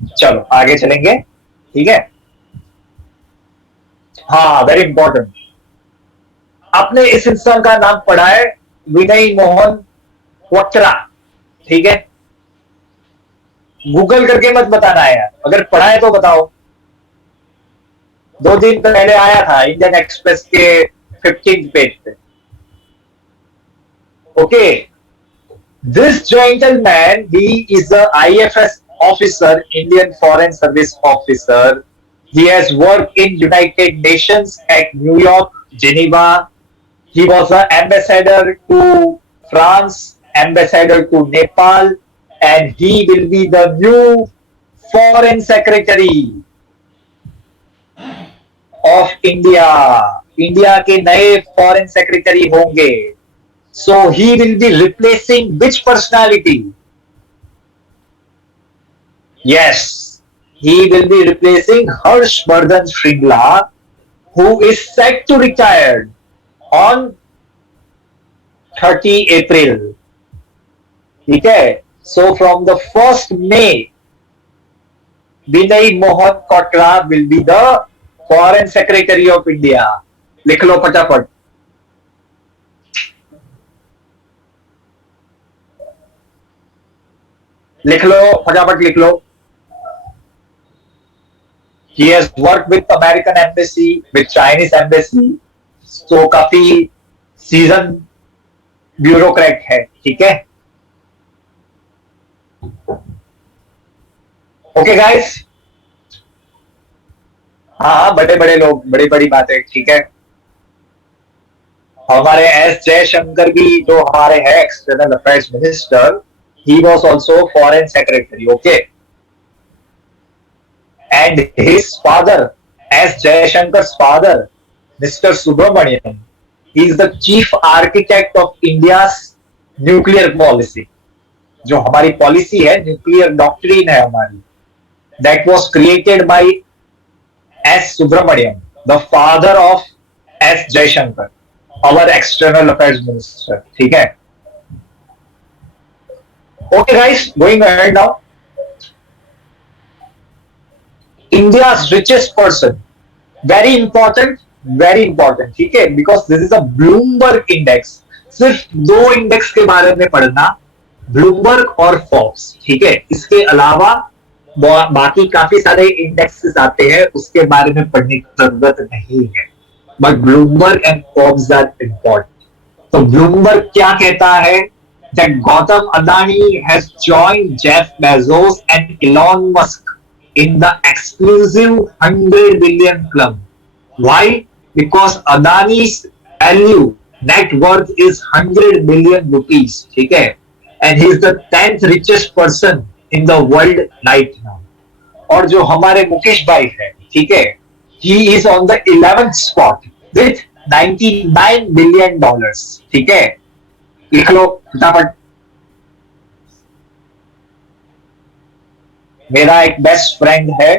चलो आगे चलेंगे, ठीक है. हाँ, वेरी इंपॉर्टेंट. आपने इस इंसान का नाम पढ़ा है, विनय मोहन क्वात्रा, ठीक है. गूगल करके मत बताना यार, अगर पढ़ा है तो बताओ. 2 दिन पहले आया था इंडियन एक्सप्रेस के 15 पेज पे, okay. This gentleman, he is a IFS officer, Indian Foreign Service officer. He has worked in United Nations at New York, Geneva. He was an ambassador to France, ambassador to Nepal, and he will be the new foreign secretary of India. India के नए फॉरेन सेक्रेटरी होंगे. So he will be replacing which personality? Yes, he will be replacing Harshvardhan Shringla, who is set to retire on 30 April. ठीक है. So from the 1st May, Vinay Mohan Kotra will be the Foreign Secretary of India. लिख लो फटाफट. लिख लो फटाफट लिख लो. He has worked with American embassy, with Chinese embassy, so काफी सीजन ब्यूरोक्रेट है. ठीक है. Okay guys. हाँ, बड़े बड़े लोग, बड़ी बड़ी बातें. ठीक है. हमारे एस जयशंकर भी जो हमारे हैं external affairs minister, he was also foreign secretary. Okay. And his father, S. Jayashankar's father, Mr. Subramanian, he is the chief architect of India's nuclear policy. जो हमारी पॉलिसी है, न्यूक्लियर डॉक्ट्रिन है हमारी, that was created by S. Subramanian, the father of S. Jayashankar, our external affairs minister. ठीक है. Okay guys, going ahead now. India's richest person, very important, ठीक है, because this is a Bloomberg index. सिर्फ दो इंडेक्स के बारे में पढ़ना, ब्लूमबर्ग और फोर्ब्स. ठीक है. इसके अलावा बाकी काफी सारे इंडेक्सेस आते हैं, उसके बारे में पढ़ने की जरूरत नहीं है, but Bloomberg and Forbes are important. तो ब्लूमबर्ग क्या कहता है? That Gautam Adani has joined Jeff Bezos and Elon Musk in the exclusive 100 billion club. Why? Because Adani's value, net worth is 100 billion rupees. ठीक है. And he is the 10th richest person in the world right now. और जो हमारे मुकेश भाई है, ठीक है, he is on the 11th spot with 99 billion dollars. ठीक है. लिख लो फटाफट. मेरा एक बेस्ट फ्रेंड है,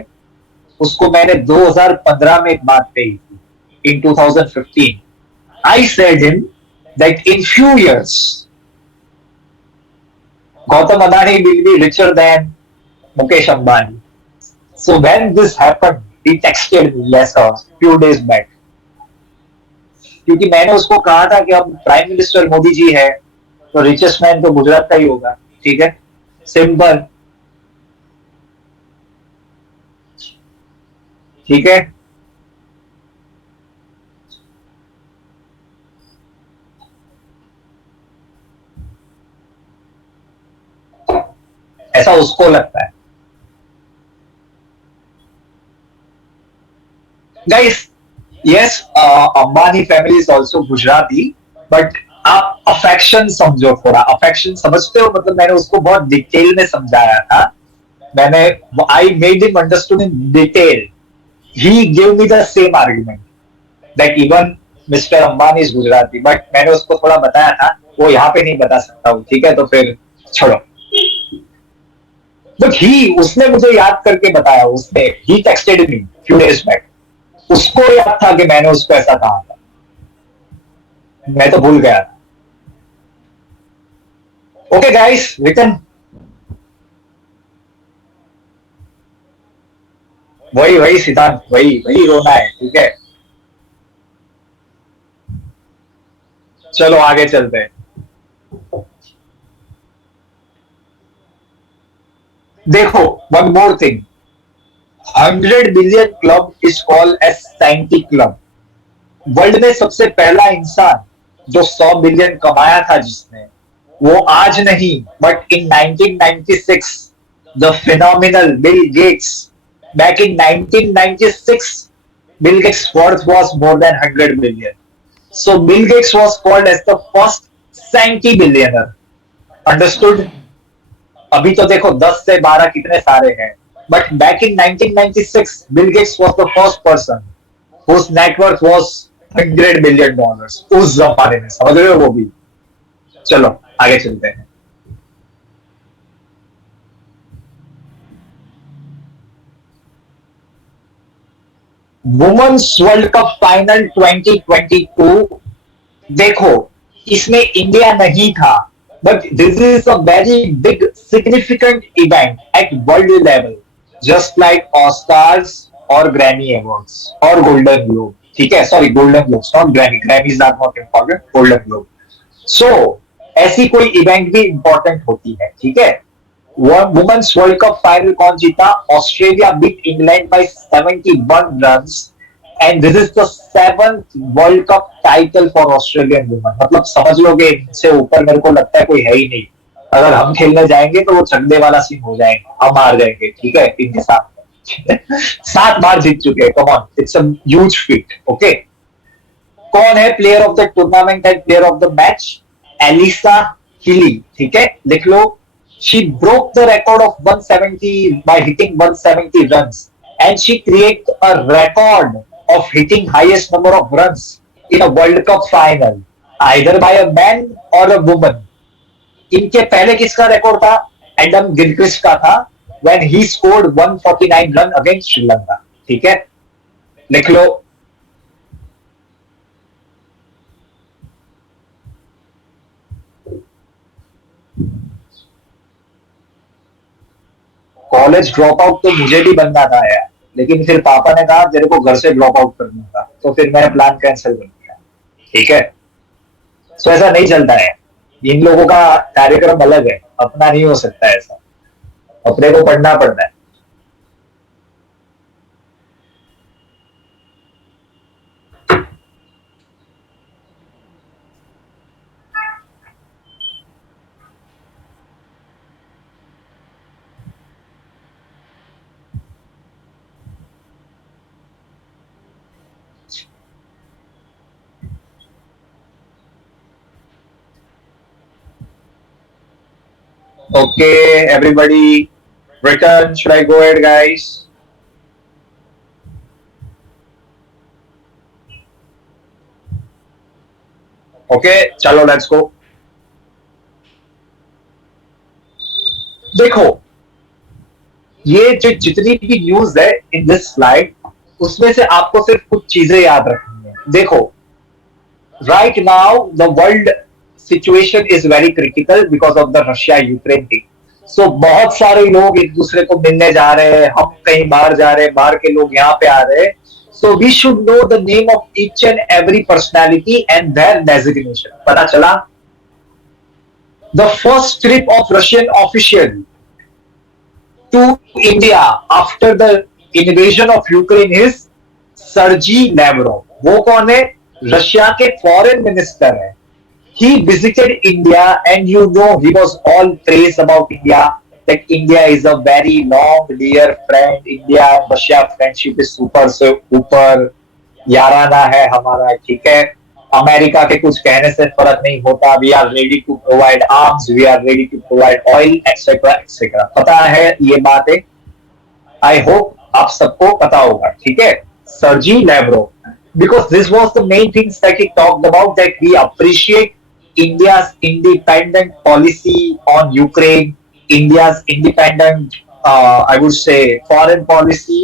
उसको मैंने 2015 में एक बात कही थी. In 2015, I said him that in few years, Gautam Adani will be richer than Mukesh Ambani. So when this happened, he texted me a few days back. क्योंकि मैंने उसको कहा था कि अब प्राइम मिनिस्टर मोदी जी है, तो रिचेस्ट मैन तो गुजरात का ही होगा. ठीक है. सिंपल. ठीक है. ऐसा उसको लगता है. Guys, yes, Ambani family is also Gujarati, but आप अफेक्शन समझो थोड़ा. अफेक्शन समझते हो? मतलब मैंने उसको बहुत डिटेल में समझाया था. मैंने I made him understood in detail. He gave me the same argument that even Mr. Ambani is Gujarati, but मैंने उसको थोड़ा बताया था, वो यहाँ पे नहीं बता सकता हूँ. ठीक है. तो फिर छोड़ो. But उसने मुझे याद करके बताया. उसने he texted me few days back. उसको याद था कि मैंने उसको ऐसा कहा था. मैं तो भूल गया था. Okay guys, return. वही सिद्धांत, वही रोना है. ठीक है. चलो आगे चलते हैं. देखो, one more thing. 100 billion club is called as centi club. World में सबसे पहला इंसान जो 100 बिलियन कमाया था, जिसने, वो आज नहीं, but in 1996 the phenomenal Bill Gates, back in 1996 Bill Gates' worth was more than 100 million. So Bill Gates was called as the first centi-billionaire. Understood? अभी तो देखो 10 से 12 कितने सारे हैं, but back in 1996 Bill Gates was the first person whose net worth was $100 billion उस जमाने में, समझ रहे हो वो भी। चलो आगे चलते हैं। वुमेन्स वर्ल्ड कप फाइनल 2022, देखो इसमें इंडिया नहीं था, but this is a very big significant event at world level, just like Oscars और ग्रैमी अवार्ड्स और गोल्डन ग्लोब। ठीक है, sorry golden globe not Grammy, Grammy is not important, golden globe. So ऐसी कोई इवेंट भी इंपॉर्टेंट होती है। ठीक है, वुमेन्स वर्ल्ड कप फाइनल कौन जीता? Australia beat England by 71 runs and this is the 7th world cup title for Australian women. मतलब समझ लोगे इनसे ऊपर मेरे को लगता है कोई है ही नहीं। अगर हम खेलने जाएंगे तो वो चंदे वाला सीन हो जाएगा, हम हार जाएंगे। ठीक है, इनके साथ 7 बार जीत चुके हैं, come on, it's a huge feet. Okay, कौन है player of the tournament and player of the match? Alyssa Healy. ठीक है, लिख लो। She broke the record of 170 by hitting 170 runs, and she created a record of hitting highest number of runs in a World Cup final, either by a man or a woman. इनके पहले किसका रिकॉर्ड था? एडम गिलक्रिस्ट का था, when he scored 149 run against Sri Lanka. ठीक है, लिख लो। कॉलेज ड्रॉप आउट तो मुझे भी बनना था यार, लेकिन फिर पापा ने कहा तेरे को घर से ड्रॉप आउट करना था, तो फिर मैंने प्लान कैंसिल कर दिया। ठीक है, तो ऐसा नहीं चलता है, इन लोगों का कार्यक्रम अलग है, अपना नहीं हो सकता ऐसा, अपने को पढ़ना पड़ता है। Okay, everybody, return. Should I go ahead, guys? Okay, चलो लेट्स गो। देखो, ये जो जितनी भी न्यूज है इन दिस स्लाइड, उसमें से आपको सिर्फ कुछ चीजें याद रखनी है। देखो, right now the world situation is very critical because of the Russia Ukraine thing. So बहुत सारे लोग एक दूसरे को मिलने जा रहे हैं, हम कहीं बाहर जा रहे हैं, बाहर के लोग यहाँ पे आ रहे हैं। So we should know the name of each and every personality and their designation. पता चला? The first trip of Russian official to India after the invasion of Ukraine is Sergey Lavrov. वो कौन है? रशिया के फॉरेन मिनिस्टर है। He visited India and you know he was all praise about India, that India is a very long dear friend. India Russia friendship is super से ऊपर, याराना है हमारा। ठीक है, अमेरिका के कुछ कहने से फर्क नहीं होता। We are ready to provide arms, we are ready to provide oil, etcetera etcetera. पता है ये बातें? आई होप आप सबको पता होगा। ठीक है, सर्जी लैव्रोव, because this was the main things that he talked about, that we appreciate India's independent policy on Ukraine, India's independent, I would say, foreign policy,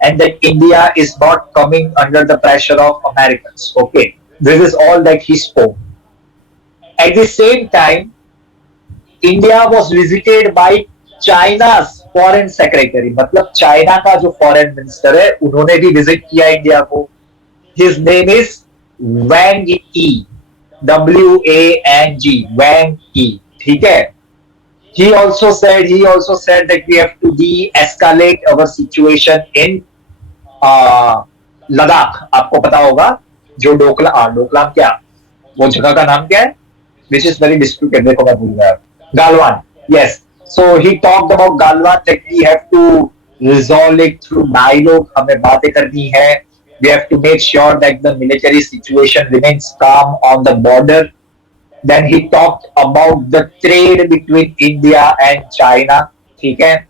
and that India is not coming under the pressure of Americans. Okay, this is all that he spoke. At the same time, India was visited by China's foreign secretary, मतलब चाइना का जो फॉरेन मिनिस्टर है उन्होंने भी विजिट किया इंडिया को। His name is Wang Yi, WANG, Wang Yi. ठीक है, he also said that we have to de-escalate our situation in Ladakh. आपको पता होगा जो डोकलाम क्या, वो जगह का नाम क्या है? which is very disputed. देखो मैं भूल गया. Galwan, yes. So he talked about Galwan that we have to resolve it through dialogue. हमें बातें करनी है. We have to make sure that the military situation remains calm on the border. Then he talked about the trade between India and China. ठीक है.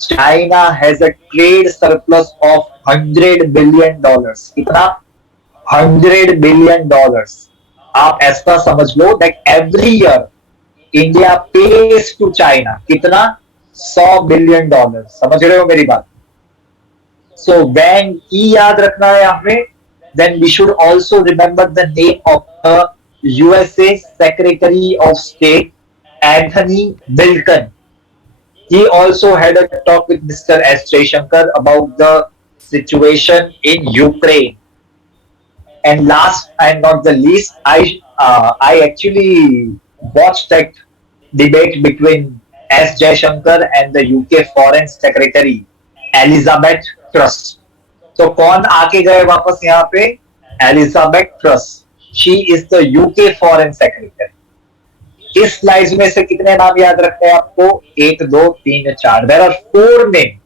China has a trade surplus of $100 billion. कितना? $100 billion. आप ऐसा समझ लो that every year India pays to China कितना? $100 billion. समझ रहे हो मेरी बात? So when E याद रखना है यहाँ पे, then we should also remember the name of the USA Secretary of State Anthony Blinken. He also had a talk with Mr. S. Jaishankar about the situation in Ukraine. And last and not the least, I actually watched that debate between S. Jaishankar and the UK Foreign Secretary Elizabeth Truss. तो कौन आके गए वापस यहाँ पे? Elizabeth truss. She is the UK foreign secretary. इस स्लाइड में से कितने नाम याद रखते हैं आपको? 1 2 3 4. There are 4 name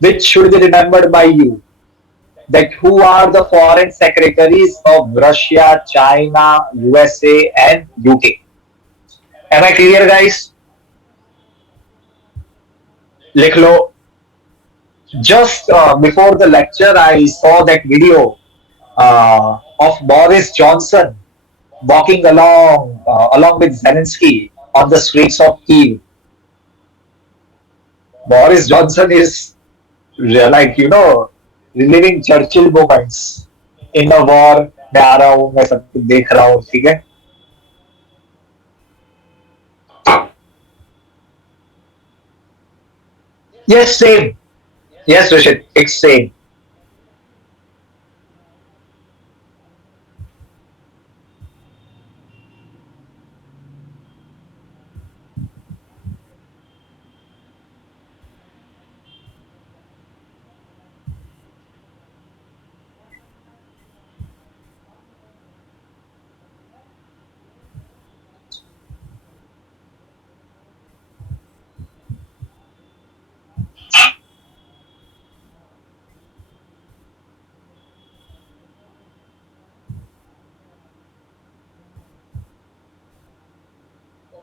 which should be remembered by you, that who are the foreign secretaries of Russia, China, USA and UK. Am I clear guys? लिख लो. Just before the lecture, I saw that video of Boris Johnson walking along with Zelensky on the streets of Kiev. Boris Johnson is like reliving Churchill moments in a war. मैं आ रहा हूँ, मैं सब कुछ देख रहा हूँ, ठीक है. Yes, same. Yes, Rishit, it's same.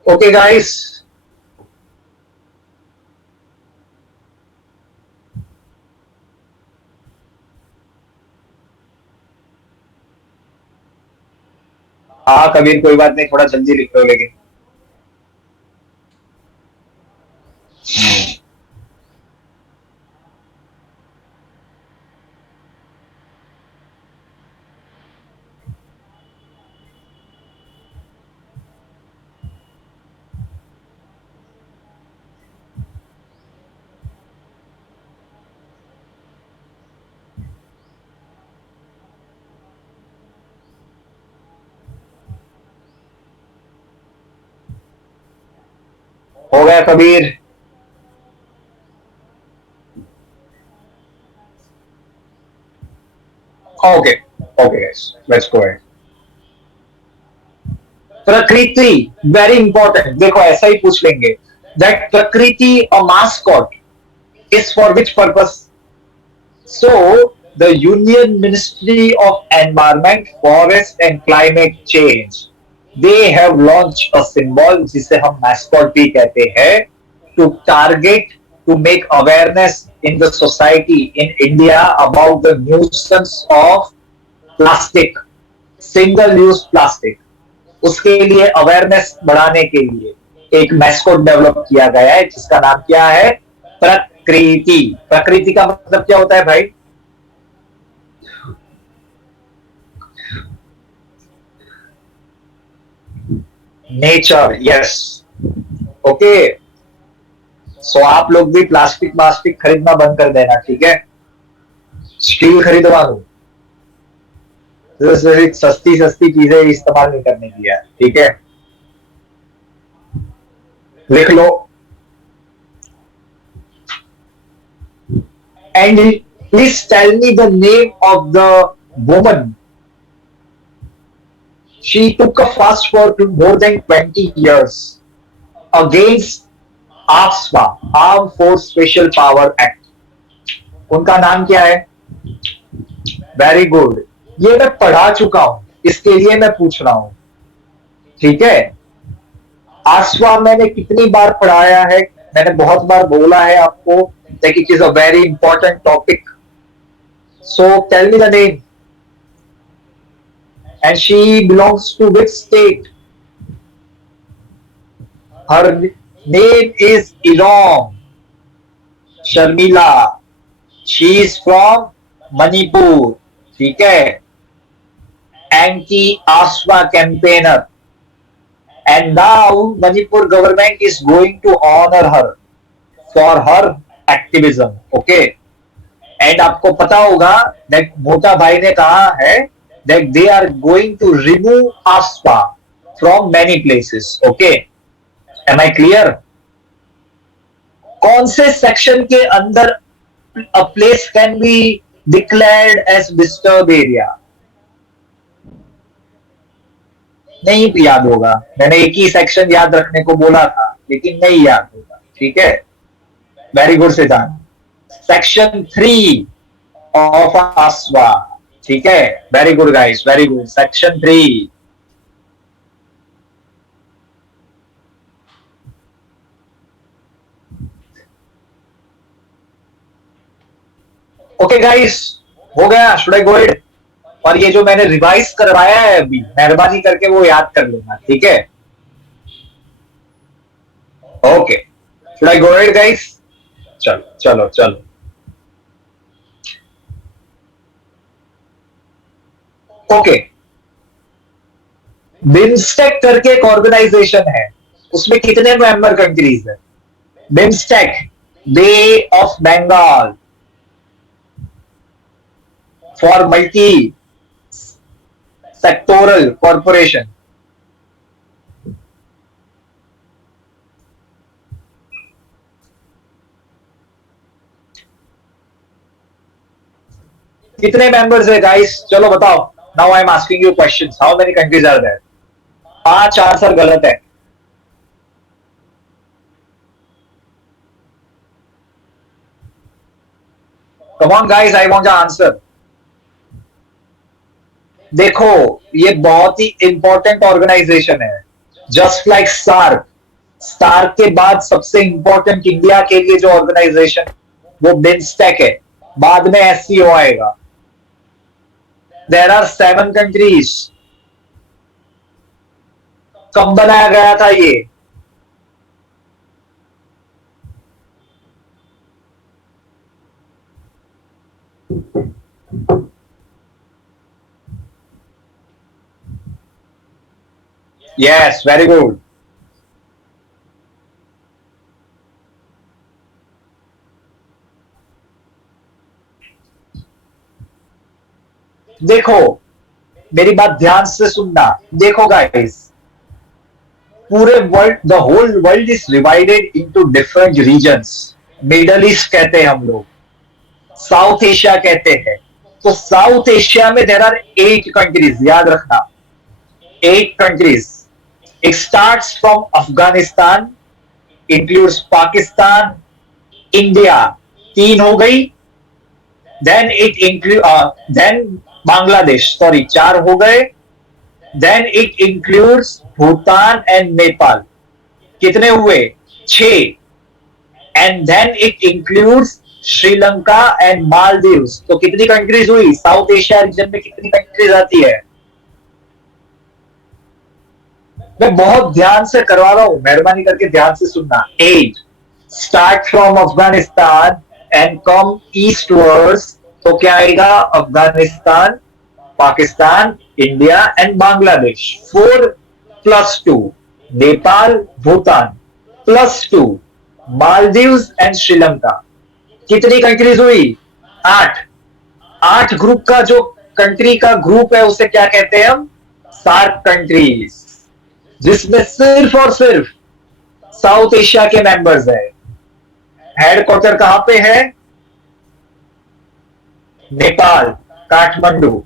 Okay, guys. हाँ कबीर, कोई बात नहीं, थोड़ा जल्दी लिख लो लेकिन. हो गया Kabir? Okay, okay guys, let's go ahead. प्रकृति, वेरी इंपॉर्टेंट. देखो ऐसा ही पूछ लेंगे. दैट प्रकृति अ mascot is for which purpose? So the Union Ministry of Environment, Forest and Climate Change, they have launched a symbol जिसे हम mascot भी कहते हैं, to target, to make awareness in the society in India about the nuisance of plastic, single use plastic. उसके लिए अवेयरनेस बढ़ाने के लिए एक मैस्कॉट डेवलप किया गया है जिसका नाम क्या है? प्रकृति. प्रकृति का मतलब क्या होता है भाई? नेचर. यस. ओके. सो आप लोग भी प्लास्टिक खरीदना बंद कर देना, ठीक है? स्टील खरीदवा दो. सस्ती सस्ती चीजें इस्तेमाल नहीं करने की है, ठीक है? लिख लो. And please tell me the name of the woman. She took a fast for more than 20 years against AFSPA, Armed Force Special Power Act. उनका नाम क्या है? Very good. ये मैं पढ़ा चुका हूं, इसके लिए मैं पूछ रहा हूं। ठीक है, आसवा मैंने कितनी बार पढ़ाया है? मैंने बहुत बार बोला है आपको that it is a very important topic. So tell me the name. And she belongs to which state? Her name is Iram Sharmila. She is from Manipur. ठीक है, एंटी आसवा campaigner. And now Manipur government is going to honor her for her activism. Okay. And आपको पता होगा that मोटा भाई ने कहा है that they are going to remove ASPA from many places. Okay. Am I clear? कौन से सेक्शन के अंदर a place can be declared as disturbed area? नहीं याद होगा, मैंने एक ही सेक्शन याद रखने को बोला था लेकिन नहीं याद होगा. ठीक है, very good Siddhant. Section 3 of आसवा. ठीक है, very good guys, very good. Section 3. Okay guys, हो गया? Should I go it? और ये जो मैंने रिवाइज करवाया है अभी, मेहरबानी करके वो याद कर लेना. ठीक है, okay. Should I go it guys? चलो चलो चलो. ओके, बिम्स्टेक करके एक ऑर्गेनाइजेशन है, उसमें कितने मेंबर कंट्रीज है? BIMSTEC, Bay of Bengal for multi sectoral corporation. कितने मेंबर्स है गाइस? चलो बताओ. Now I am asking you questions. How many countries are there? 5 answer गलत है. Come on guys, I want the answer. देखो, ये बहुत ही इंपॉर्टेंट ऑर्गेनाइजेशन है, जस्ट लाइक सार्क. सार्क के बाद सबसे इंपॉर्टेंट इंडिया के लिए जो ऑर्गेनाइजेशन, वो बिम्स्टेक है. बाद में एससीओ आएगा. There are 7 countries. कब बनाया गया था ये? Yes, very good. देखो, मेरी बात ध्यान से सुनना. देखो गाइस, पूरे world, the whole world is divided into different regions. Middle East कहते हैं हम लोग, साउथ एशिया कहते हैं. तो साउथ एशिया में देयर आर 8 कंट्रीज. याद रखना, 8 countries. It starts from Afghanistan, includes Pakistan, India. 3 हो गई. Then it include, then Bangladesh, sorry 4 हो गए. Then it includes Bhutan and Nepal. कितने हुए? 6. And then it includes Sri Lanka and Maldives. तो कितनी कंट्रीज हुई? साउथ एशिया रीजन में कितनी कंट्रीज आती है? मैं बहुत ध्यान से करवा रहा हूं, मेहरबानी करके ध्यान से सुनना. 8. Start from Afghanistan and come eastwards. तो क्या आएगा? Afghanistan, Pakistan, India and Bangladesh. 4 + 2 Nepal, Bhutan, +2 Maldives and Sri Lanka. कितनी कंट्रीज हुई? 8. 8 ग्रुप का जो कंट्री का ग्रुप है उसे क्या कहते हैं हम? सार्क कंट्रीज, जिसमें सिर्फ और सिर्फ साउथ एशिया के मेंबर्स है. हेडक्वार्टर कहां पे है? नेपाल, काठमांडू.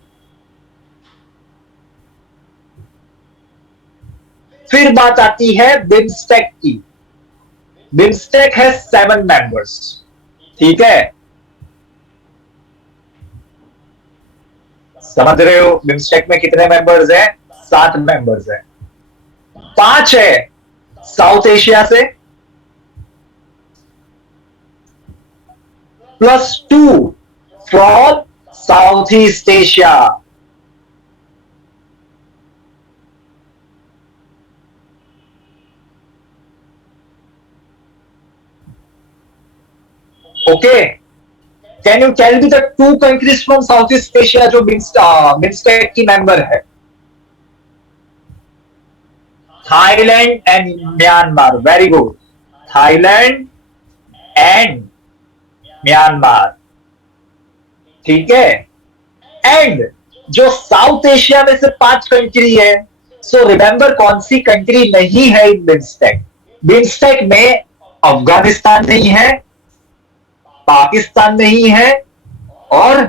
फिर बात आती है बिम्स्टेक की। बिम्स्टेक है 7 मेंबर्स, ठीक है। समझ रहे हो बिम्स्टेक में कितने मेंबर्स हैं? 7 मेंबर्स हैं। 5 है साउथ एशिया से, +2 from South East Asia. Okay, can you tell me the 2 countries from South East Asia जो बिम्स्टेक की मेंबर है? Thailand and Myanmar. Very good, Thailand and Myanmar, ठीक है। एंड जो साउथ एशिया में से 5 कंट्री है, सो रिमेंबर कौन सी कंट्री नहीं है इन बिम्स्टेक? बिम्स्टेक में अफगानिस्तान नहीं है, पाकिस्तान नहीं है और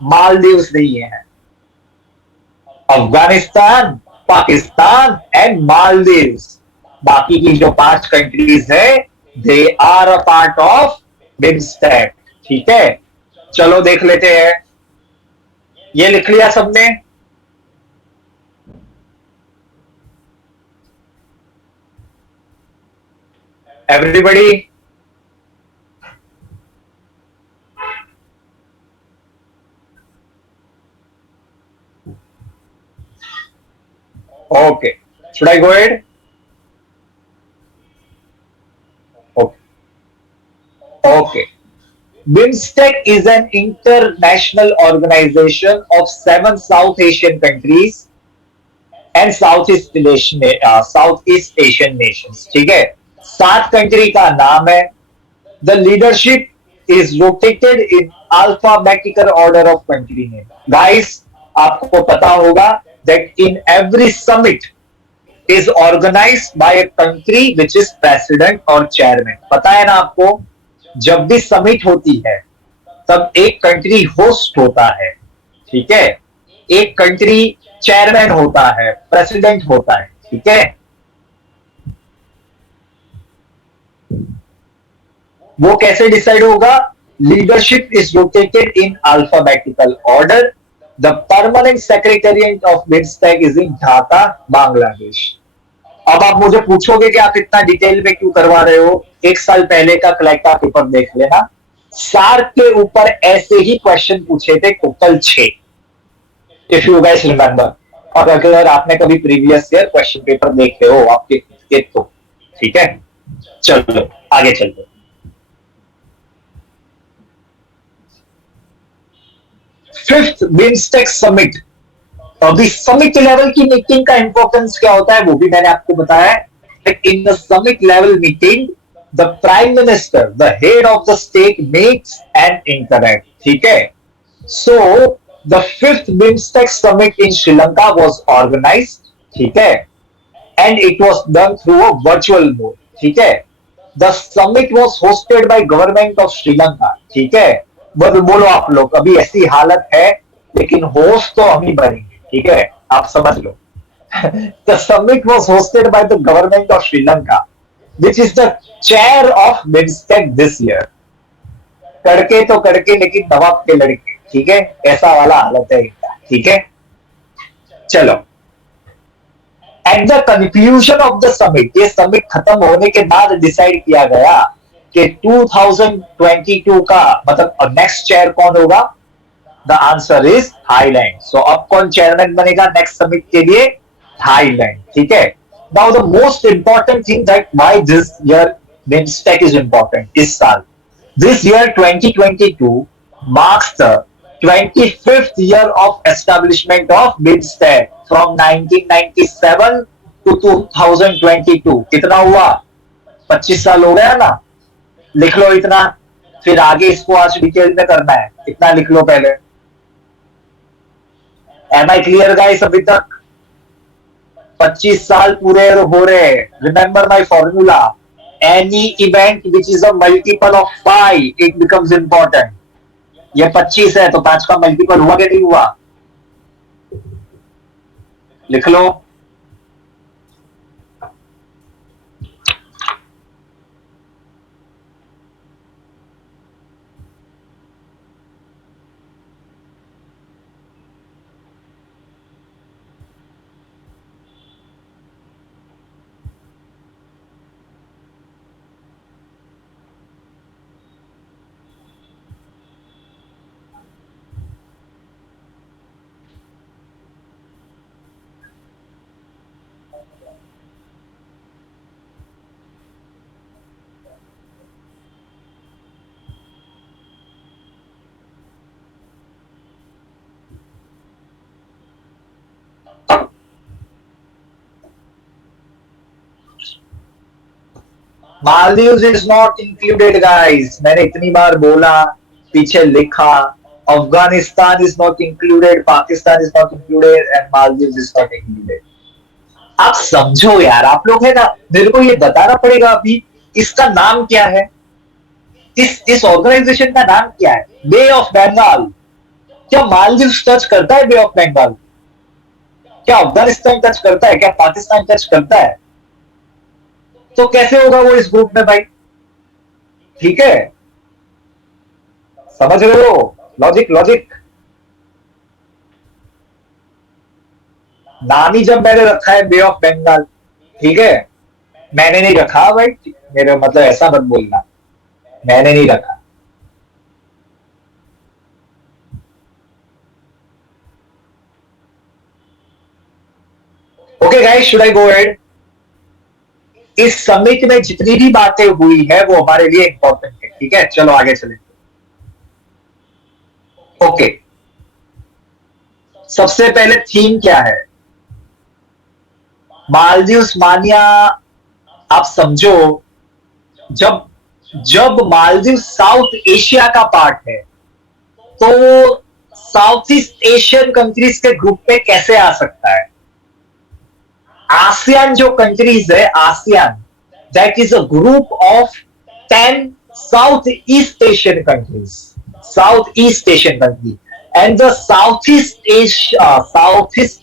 मालदीव्स नहीं है। अफगानिस्तान, पाकिस्तान एंड मालदीव्स, बाकी की जो 5 कंट्रीज है they are a part of BIMSTEC, ठीक है। चलो देख लेते हैं, ये लिख लिया सबने? Everybody? Okay. Should I go ahead? Okay. Okay. BIMSTEC is an international organization of 7 South Asian countries and Southeast Asian nations. ठीक है, 7 कंट्री का नाम है। The leadership is rotated in alphabetical order of country name. Guys, आपको पता होगा that in every summit is organized by a country which is president और chairman. पता है ना आपको, जब भी समिट होती है तब एक कंट्री होस्ट होता है, ठीक है, एक कंट्री चेयरमैन होता है, प्रेसिडेंट होता है, ठीक है। वो कैसे डिसाइड होगा? Leadership is rotated in alphabetical order. The permanent secretariat of BIMSTEC is in Dhaka, Bangladesh. अब आप मुझे पूछोगे कि आप इतना डिटेल में क्यों करवा रहे हो? 1 साल पहले का क्लैक्टा पेपर देख लेना, सार्क के ऊपर ऐसे ही क्वेश्चन पूछे थे, total 6, if you guys remember. और अगर आपने कभी प्रीवियस ईयर क्वेश्चन पेपर देखे हो आपके तो ठीक है। चलो आगे चलते। Fifth BIMSTEC summit. अभी समिट लेवल की मीटिंग का इंपॉर्टेंस क्या होता है वो भी मैंने आपको बताया है। In the summit level meeting the prime minister, the head of the state meets and interact, ठीक है। So the fifth BIMSTEC summit in Sri Lanka was organised, ठीक है, and it was done through a virtual mode, ठीक है। The summit was hosted by government of Sri Lanka, ठीक है। बोलो आप लोग, अभी ऐसी हालत है लेकिन होस्ट तो हम ही बनेंगे, ठीक है, आप समझ लो। The summit was hosted by the government of Sri Lanka, which is the chair of BIMSTEC this year. करके तो करके लेकिन नवाब के लड़के, ठीक है, ऐसा वाला हालत है इनका, ठीक है। चलो, at the conclusion of the summit, ये समिट खत्म होने के बाद डिसाइड किया गया कि 2022 का मतलब नेक्स्ट चेयर कौन होगा? The answer is Thailand. So अब कौन चेयरमैन बनेगा नेक्स्ट समिट के लिए? थाईलैंड, ठीक है। Now the most important thing that why this year BIMSTEC is important इस साल, this year 2022 marks the 25th year of establishment of BIMSTEC from 1997 to 2022। कितना हुआ? 25 साल हो गया ना। लिख लो इतना, फिर आगे इसको आज डिटेल में करना है, इतना लिख लो पहले। Am I clear guys? अभी तक 25 साल पूरे हो रहे। Remember my formula, any event which is a multiple of 5 it becomes important. ये 25 है तो 5 का मल्टीपल हुआ कि नहीं हुआ? लिख लो। Maldives is not included guys, मैंने इतनी बार बोला, पीछे लिखा, Afghanistan is not included, Pakistan is not included and Maldives is not included. आप समझो यार, आप लोग है ना, मेरे को ये बताना पड़ेगा अभी इसका नाम क्या है, इस ऑर्गेनाइजेशन का नाम क्या है। बे ऑफ बंगाल, क्या मालदीव टच करता है बे ऑफ बंगाल? क्या अफगानिस्तान टच करता है? क्या पाकिस्तान टच करता है? तो कैसे होगा वो इस ग्रुप में भाई? ठीक है, समझ रहे हो? Logic logic. नाम ही जब मैंने रखा है बे ऑफ बंगाल, ठीक है, मैंने नहीं रखा भाई, मेरे मतलब ऐसा मत बोलना, मैंने नहीं रखा। Okay guys, should I go ahead? इस समिट में जितनी भी बातें हुई है वो हमारे लिए इंपॉर्टेंट है, ठीक है, चलो आगे चलें। ओके, सबसे पहले थीम क्या है? मालदीव्स मानिया, आप समझो, जब जब मालदीव साउथ एशिया का पार्ट है तो साउथ ईस्ट एशियन कंट्रीज के ग्रुप में कैसे आ सकता है? आसियान जो कंट्रीज है, ASEAN, that is a group of 10 south east Asian countries, south east Asian country, and the south East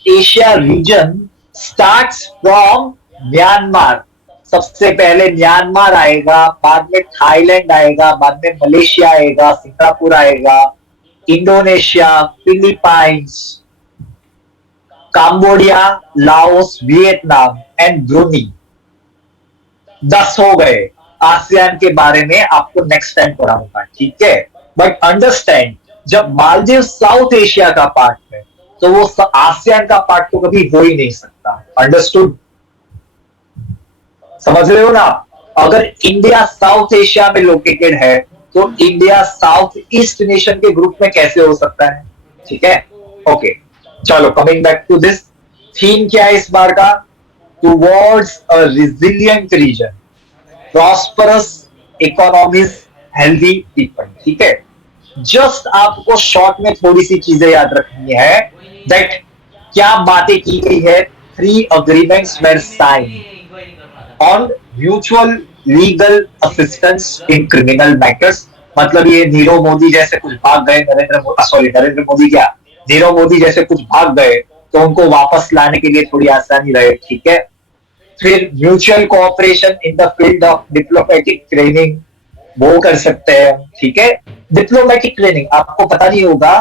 Asia region starts from Myanmar. सबसे पहले म्यांमार आएगा, बाद में थाईलैंड आएगा, बाद में मलेशिया आएगा, सिंगापुर आएगा, Indonesia, Philippines, Cambodia, Laos, Vietnam and Bruny. 10 हो गए। आसियान के बारे में आपको नेक्स्ट टाइम पढ़ाऊंगा, ठीक है? बट अंडरस्टैंड, जब मालदीव साउथ एशिया का पार्ट है तो वो आसियान का पार्ट तो कभी हो ही नहीं सकता। अंडरस्टूड? समझ रहे हो ना? अगर इंडिया साउथ एशिया में लोकेटेड है तो इंडिया साउथ ईस्ट नेशन के ग्रुप में कैसे हो सकता है? ठीक है, ओके, चलो coming back to this, theme क्या है इस बार का? Towards a resilient region, prosperous economies, healthy people. ठीक है, जस्ट आपको शॉर्ट में थोड़ी सी चीजें याद रखनी है, दैट क्या बातें की गई है। 3 agreements were sign on mutual legal assistance in criminal matters. मतलब ये नीरव मोदी जैसे कुछ भाग गए, नरेंद्र मोदी क्या, नीरव मोदी जैसे कुछ भाग गए तो उनको वापस लाने के लिए थोड़ी आसानी रहे, ठीक है। फिर mutual cooperation in the field of diplomatic training, वो कर सकते हैं, ठीक है। डिप्लोमेटिक ट्रेनिंग आपको पता नहीं होगा,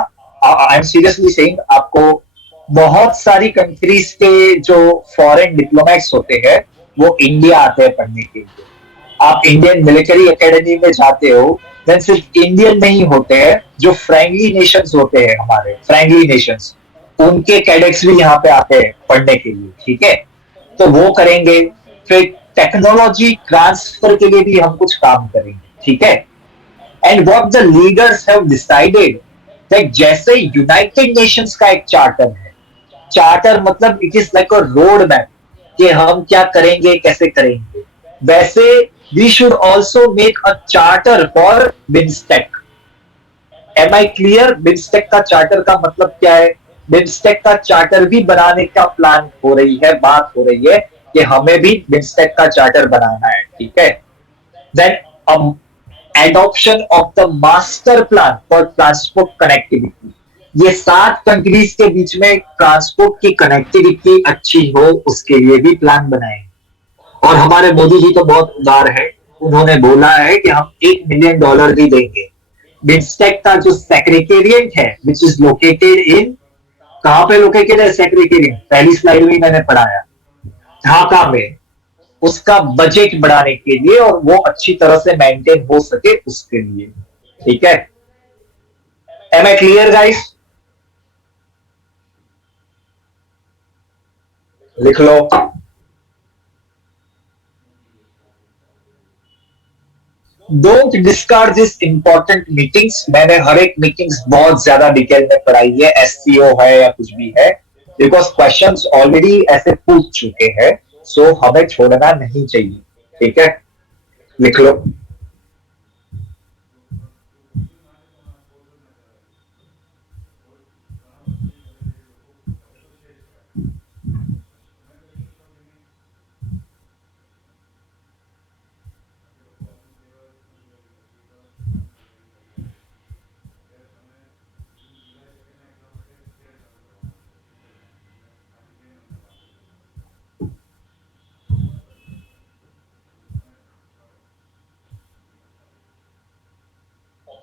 आई एम सीरियसली सेइंग, आपको बहुत सारी कंट्रीज के जो फॉरेन डिप्लोमेट्स होते हैं वो इंडिया आते हैं पढ़ने के लिए। आप इंडियन मिलिट्री एकेडमी में जाते हो, देन सिर्फ इंडियन नहीं होते हैं, जो फ्रेंडली नेशंस होते हैं, हमारे फ्रेंडली नेशंस, उनके कैडेट्स भी यहाँ पे आते हैं पढ़ने के लिए, ठीक है। तो वो करेंगे। फिर टेक्नोलॉजी ट्रांसफर के लिए भी हम कुछ काम करेंगे, ठीक है। And what the leaders have decided, that जैसे यूनाइटेड नेशंस का एक चार्टर है, चार्टर मतलब it is like a road map कि हम क्या करेंगे, कैसे करेंगे, वैसे we should also make a charter for BIMSTEC. Am I clear? BIMSTEC का चार्टर का मतलब क्या है? बिम्स्टेक का चार्टर भी बनाने का प्लान हो रही है, बात हो रही है कि हमें भी बिम्स्टेक का चार्टर बनाना है, ठीक है। Then adoption of the master plan for transport connectivity, ये 7 कंट्रीज के बीच में ट्रांसपोर्ट की कनेक्टिविटी अच्छी हो उसके लिए भी प्लान बनाएंगे। और हमारे मोदी जी तो बहुत उदार है, उन्होंने बोला है कि हम $1 मिलियन भी देंगे। बिम्स्टेक का जो सेक्रेटेरिएट है, विच इज लोकेटेड इन, कहां पे लोकेटेड है सेक्रेटेरिएट? पहली स्लाइड में मैंने पढ़ाया, ढाका में। उसका बजट बढ़ाने के लिए और वो अच्छी तरह से मेंटेन हो सके उसके लिए, ठीक है। Am I clear guys? लिख लो। Don't discard this important meetings. मैंने हर एक मीटिंग्स बहुत ज्यादा डिटेल में पढ़ाई है, एससीओ है या कुछ भी है, बिकॉज क्वेश्चंस ऑलरेडी ऐसे पूछ चुके हैं, सो हमें छोड़ना नहीं चाहिए, ठीक है। लिख लो.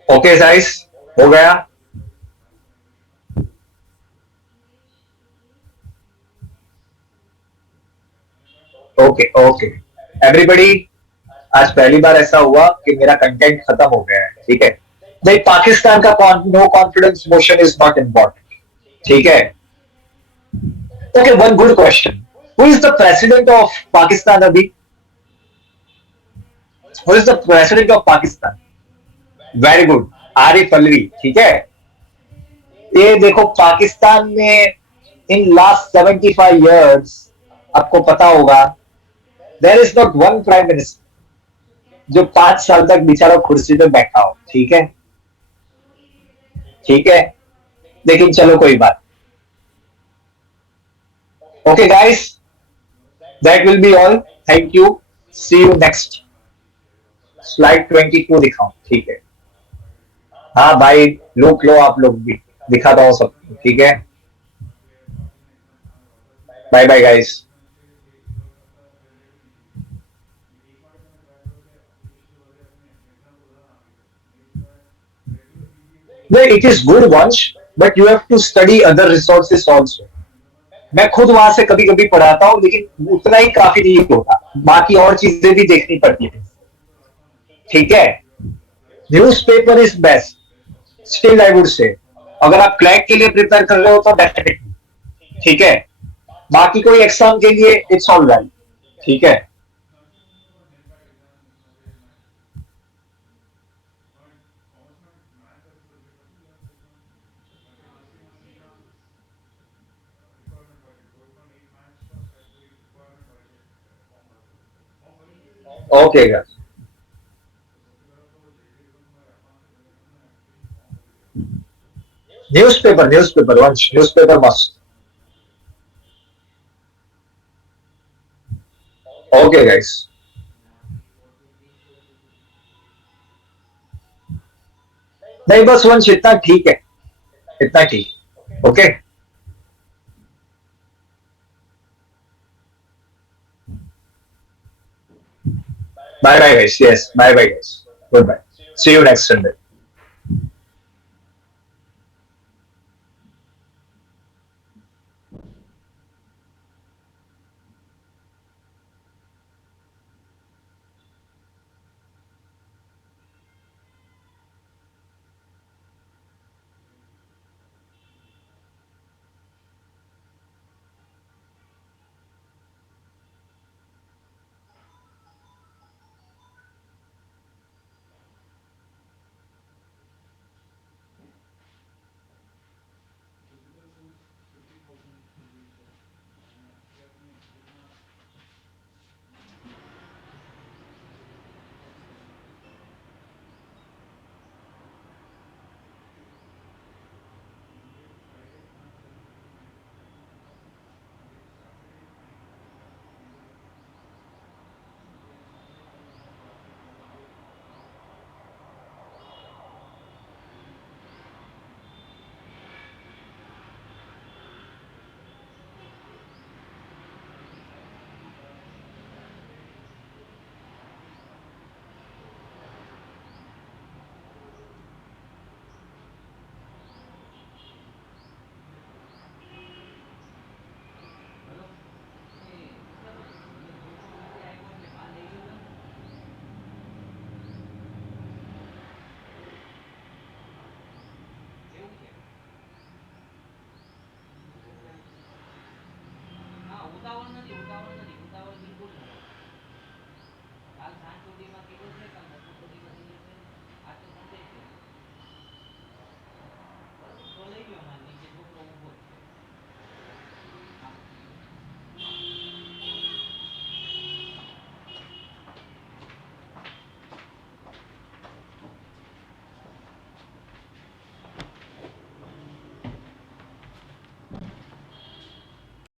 ओके गाइस, हो गया. ओके ओके एवरीबॉडी, आज पहली बार ऐसा हुआ कि मेरा कंटेंट खत्म हो गया है. ठीक है. नहीं, पाकिस्तान का no confidence motion is not important. ठीक है. Okay, one good question. Who is the president of Pakistan अभी? Who is the president of Pakistan? Very good, Arif Alvi. ठीक है. ये देखो, पाकिस्तान में इन लास्ट 75 years, आपको पता होगा, there is not one prime minister जो 5 साल तक बेचारा कुर्सी पे बैठा हो. ठीक है. ठीक है. लेकिन चलो, कोई बात. Okay guys, that will be all. Thank you. See you next. Slide 22 दिखाओ. ठीक है. हाँ भाई, लुक लो आप लोग भी. दिखाता हूँ सबको. ठीक है. Bye bye guys. It is good once, but you have to study other resources also. मैं खुद वहां से कभी कभी पढ़ाता हूँ, लेकिन उतना ही काफी नहीं होता. बाकी और चीजें भी देखनी पड़ती है. ठीक है. Newspaper is best, still I would say. अगर आप क्लैट के लिए प्रिपेयर कर रहे हो तो डेफिनेटली. ठीक है. बाकी कोई एग्जाम के लिए इट्स ऑल राइट. ठीक है. Okay guys. न्यूज़पेपर वंश, न्यूज़पेपर मस्ट. Okay guys. नहीं, बस वंश इतना ठीक है. इतना ठीक. Okay. Bye bye guys. Yes. Bye bye guys. Goodbye. See you next Sunday.